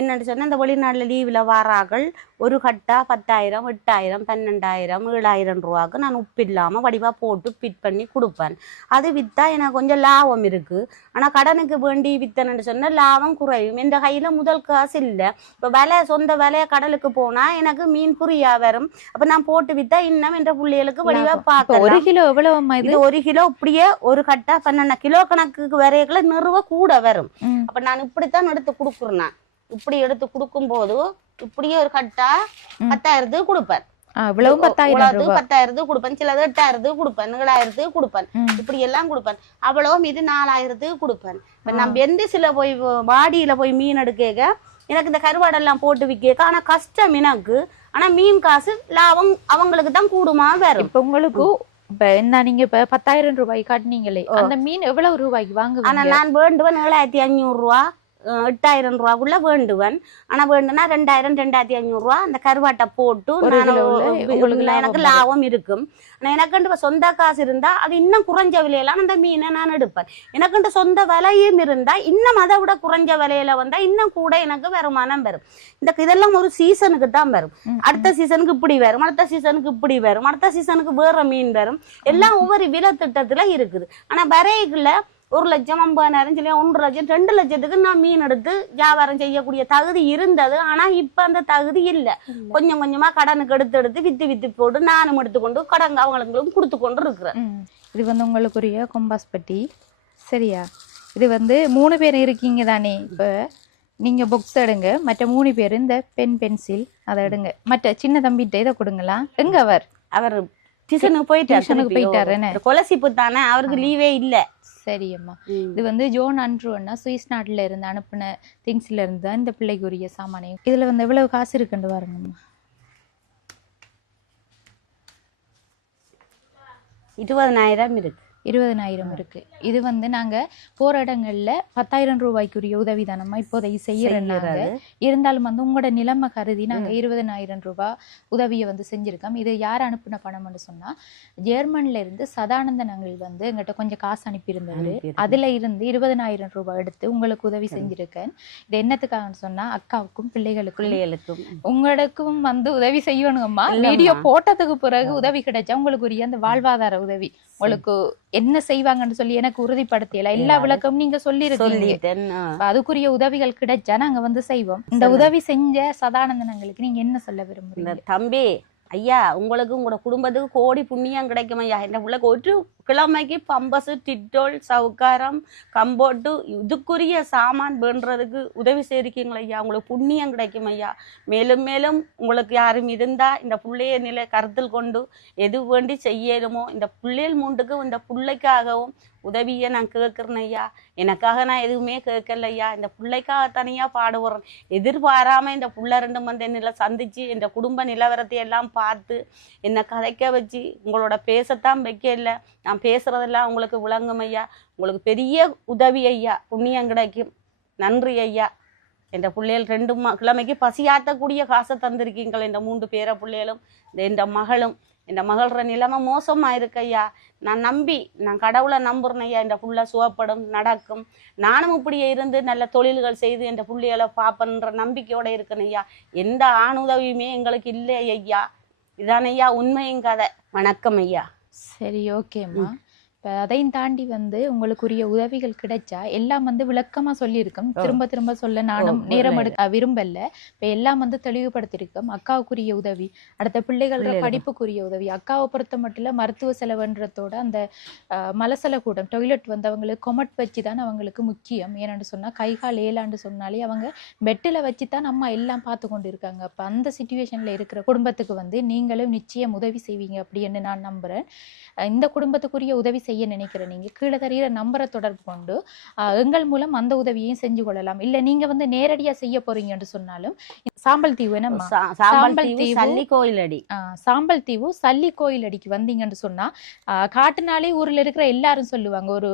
என்னன்னு சொன்னா இந்த வெளிநாட்டுல லீவ்ல வாராக்கள் ஒரு கட்டா 10,000 8,000 12,000 7,000 ரூபாய்க்கு நான் உப்பு இல்லாம வடிவா போட்டு பிட் பண்ணி கொடுப்பேன். அது வித்தா எனக்கு கொஞ்சம் லாபம் இருக்கு. ஆனா கடனுக்கு வேண்டி வித்தனன்னு சொன்னா லாபம் குறையும். இந்த கையில முதல் காசு இல்ல. இப்ப விலை சொந்த விலைய கடலுக்கு போனா எனக்கு மீன் புரியா வரும். அப்ப நான் போட்டு வித்தா இன்னும் என்ற பிள்ளைகளுக்கு வடிவா பார்க்கலாம். 1 கிலோ எவ்வளவு? இது 1 கிலோ இப்படியே ஒரு கட்டா 12 கிலோ கணக்குக்கு வரையக்குள்ள நிறுவ கூட வரும். அப்ப நான் இப்படித்தான் எடுத்து கொடுக்குறேன். இப்படி எடுத்து கொடுக்கும் போது இப்படியே ஒரு கட்டா 10,000 கொடுப்பேன். 10,000 கொடுப்பேன், சிலது 8,000 கொடுப்பேன், 7,000 கொடுப்பேன், இப்படி எல்லாம் கொடுப்பேன். அவ்வளவும் இது 4,000 கொடுப்பேன். இப்ப நம்ம எந்த சில போய் வாடியில போய் மீன் எடுக்க எனக்கு இந்த கருவாடெல்லாம் போட்டு விற்க ஆனா கஷ்டம் எனக்கு. ஆனா மீன் காசு லாபம் அவங்களுக்கு தான் கூடுமா வரும். இப்ப உங்களுக்கு இப்ப என்ன நீங்க இப்ப 10,000 ரூபாய் காட்டினீங்களே, அந்த மீன் எவ்வளவு ரூபாய்க்கு வாங்குவீங்க? ஆனா நான் வேண்டுவன் 7,500 ரூபா 8,000 ரூபாக்குள்ள வேண்டுவன். ஆனா வேண்டுனா 2,000 2,500 ரூபா அந்த கருவாட்டை போட்டு எனக்கு லாபம் இருக்கும். ஆனா எனக்குண்டு சொந்த காசு இருந்தா அது இன்னும் குறைஞ்ச விலையெல்லாம் அந்த மீனை நான் எடுப்பேன். எனக்குண்டு சொந்த விலையும் இருந்தா இன்னும் அதை விட குறைஞ்ச விலையில வந்தா இன்னும் கூட எனக்கு வருமானம் வரும். இதெல்லாம் ஒரு சீசனுக்கு தான் வரும். அடுத்த சீசனுக்கு இப்படி வரும், அடுத்த சீசனுக்கு இப்படி வரும், அடுத்த சீசனுக்கு வேற மீன் வரும். எல்லாம் ஒவ்வொரு விலை திட்டத்துல இருக்குது. ஆனா வரைக்குள்ள 1,00,000 50,000 சொல்லி 1,00,000 2,00,000க்கு நான் மீன் எடுத்து வியாபாரம் செய்யக்கூடிய தகுதி இருந்தது. ஆனா இப்ப அந்த தகுதி இல்ல. கொஞ்சம் கொஞ்சமா கடனுக்கு எடுத்து வித்து போட்டு நானும் எடுத்துக்கொண்டு கடன் அவங்களுக்கும் கொடுத்து கொண்டு இருக்கிறேன். இது உங்களுக்குரிய கொம்பாஸ்பட்டி சரியா? இது 3 பேர் இருக்கீங்க தானே? இப்ப நீங்க புக்ஸ் எடுங்க, மற்ற 3 பேர் இந்த பென்சில் அதை எடுங்க. மற்ற சின்ன தம்பிட்ட இதை கொடுங்களா? எங்க அவர் டியூஷனுக்கு போயிட்டாரு. கொலசிப்பு தானே, அவருக்கு லீவே இல்ல. சரி அம்மா. இது ஜோன் அன்ட்ரூ அண்ணா சுவிஸ் நாட்டுல இருந்து அனுப்பின திங்ஸ்ல இருந்து தான் இந்த பிள்ளைக்குரிய சாமானியம். இதுல எவ்வளவு காசு இருக்குன்னு பாருங்கம்மா. 20,000 இருக்கு. 20,000 இருக்கு. இது நாங்க போற இடங்கள்ல 10,000 ரூபாய்க்குரிய உதவி தானம்மா இப்போதைக்கு செய்யறனாங்க. இருந்தாலும் உங்களோட நிலைமை கருதி நாங்க 20,000 ரூபாய் உதவியை செஞ்சிருக்கோம். இது யார் அனுப்பின பணம்னு சொன்னா ஜெர்மன்ல இருந்து சதானந்தன் அங்கிள் எங்கிட்ட கொஞ்சம் காசு அனுப்பியிருந்தது. அதுல இருந்து 20,000 ரூபாய் எடுத்து உங்களுக்கு உதவி செஞ்சிருக்கேன். இது என்னத்துக்காகன்னு சொன்னா அக்காவுக்கும் பிள்ளைகளுக்கும் உங்களுக்கும் உதவி செய்யணுங்கம்மா. வீடியோ போட்டதுக்கு பிறகு உதவி கிடைச்சா உங்களுக்கு உரிய அந்த வாழ்வாதார உதவி உங்களுக்கு என்ன செய்வாங்கன்னு சொல்லி எனக்கு உறுதிப்படுத்தல. எல்லா விளக்கமும் நீங்க சொல்லிருக்கீங்க. அதுக்குரிய உதவிகள் கிடைச்சா நாங்க செய்வோம். இந்த உதவி செஞ்ச சதானந்தனங்களுக்கு நீங்க என்ன சொல்ல விரும்புறீங்க? தம்பி ஐயா, உங்களுக்கு உங்களோட குடும்பத்துக்கு கோடி புண்ணியம் கிடைக்கும் ஐயா. என்ன உள்ள ஒரு கிழமைக்கு பம்பஸ் டிட்டோல் சவுக்காரம் கம்போட்டு இதுக்குரிய சாமான் வேண்டுறதுக்கு உதவி செய்திருக்கீங்களா ஐயா. உங்களுக்கு புண்ணியம் கிடைக்கும் ஐயா. மேலும் மேலும் உங்களுக்கு யாரும் இருந்தா இந்த பிள்ளைய நிலை கருத்தில் கொண்டு எது வேண்டி செய்யணுமோ இந்த பிள்ளைகள் மூண்டுக்கும் இந்த பிள்ளைக்காகவும் உதவியை நான் கேட்குறேன் ஐயா. எனக்காக நான் எதுவுமே கேட்கல ஐயா. இந்த பிள்ளைக்காக தனியா பாடுபடுறேன். எதிர்பாராம இந்த புள்ள 2 என்னை சந்திச்சு இந்த குடும்ப நிலவரத்தை எல்லாம் பார்த்து என்னை கதைக்க வச்சு உங்களோட பேசத்தான் வைக்கல. நான் பேசுறதெல்லாம் உங்களுக்கு விளங்கும் ஐயா. உங்களுக்கு பெரிய உதவி ஐயா. புண்ணியம் கிடைக்கும். நன்றி ஐயா. என் பிள்ளைகள் 2 கிழமைக்கு பசியாற்றக்கூடிய காசை தந்திருக்கீங்கள். என் 3 பேர பிள்ளைகளும் என் மகளும். என் மகள நிலைமை மோசமாக இருக்கையா. நான் கடவுளை நம்புறேன் ஐயா. என் புள்ள சுகப்படும், நடக்கும். நானும் இப்படியே இருந்து நல்ல தொழில்கள் செய்து என் பிள்ளைகளை பார்ப்பன்ற நம்பிக்கையோடு இருக்கணும் ஐயா. எந்த ஆணுதவியுமே எங்களுக்கு இல்லை ஐயா. இதான ஐயா உண்மையும் கதை. வணக்கம் ஐயா. சரி, ஓகேம்மா. இப்போ அதையும் தாண்டி உங்களுக்குரிய உதவிகள் கிடைச்சா எல்லாம் விளக்கமா சொல்லியிருக்கோம். திரும்ப திரும்ப சொல்ல நானும் நேரம் எடுக்க விரும்பல. இப்போ எல்லாம் தெளிவுபடுத்தியிருக்கோம். அக்காவுக்குரிய உதவி, அடுத்த பிள்ளைகளோட படிப்புக்குரிய உதவி. அக்காவை பொறுத்த மட்டும் மருத்துவ செலவுன்றதோட அந்த மலசல கூடம் டாய்லெட் அவங்களுக்கு கொமட் வச்சு தான் அவங்களுக்கு முக்கியம். ஏன்னு சொன்னா கைகால் ஏலாண்டு சொன்னாலே அவங்க பெட்டில் வச்சு தான் அம்மா எல்லாம் பார்த்து கொண்டு இருக்காங்க. அப்போ அந்த சிச்சுவேஷன்ல இருக்கிற குடும்பத்துக்கு நீங்களும் நிச்சயம் உதவி செய்வீங்க அப்படின்னு நான் நம்புறேன். இந்த குடும்பத்துக்குரிய உதவி செய்ய நினைக்கிற நீங்க கீழே தருகிற நம்பரை தொடர்பு கொண்டு எங்கள் மூலம் அந்த உதவியையும் செஞ்சு கொள்ளலாம். இல்ல நீங்க நேரடியா செய்ய போறீங்கன்னு சொன்னாலும் சாம்பல் தீவு சல்லி கோயிலடி சாம்பல் தீவு சல்லி கோயிலடிக்கு வந்தீங்கன்னு சொன்னா காட்டுனாலே ஊர்ல இருக்கிற எல்லாரும் சொல்லுவாங்க, ஒரு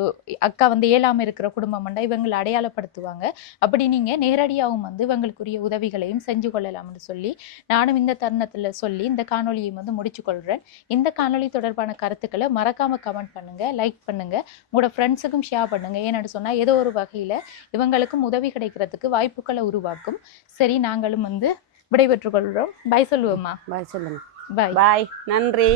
அக்கா ஏழாம இருக்கிற குடும்பம் இவங்களை அடையாளப்படுத்துவாங்க. அப்படி நீங்க நேரடியாகவும் இவங்களுக்குரிய உதவிகளையும் செஞ்சு கொள்ளலாம்னு சொல்லி நானும் இந்த தருணத்துல சொல்லி இந்த காணொலியை முடிச்சு கொள்றேன். இந்த காணொலி தொடர்பான கருத்துக்களை மறக்காம கமெண்ட் பண்ணுங்க, லைக் பண்ணுங்க, உங்களோட ஃப்ரெண்ட்ஸுக்கும் ஷேர் பண்ணுங்க. ஏன்னு சொன்னா ஏதோ ஒரு வகையில இவங்களுக்கும் உதவி கிடைக்கிறதுக்கு வாய்ப்புகளை உருவாக்கும். சரி, நாங்களும் விடைபெற்றுக் கொள்றோம். பாய் சொல்லுவோம்மா. பாய் சொல்லுங்க. பாய். பாய். நன்றி.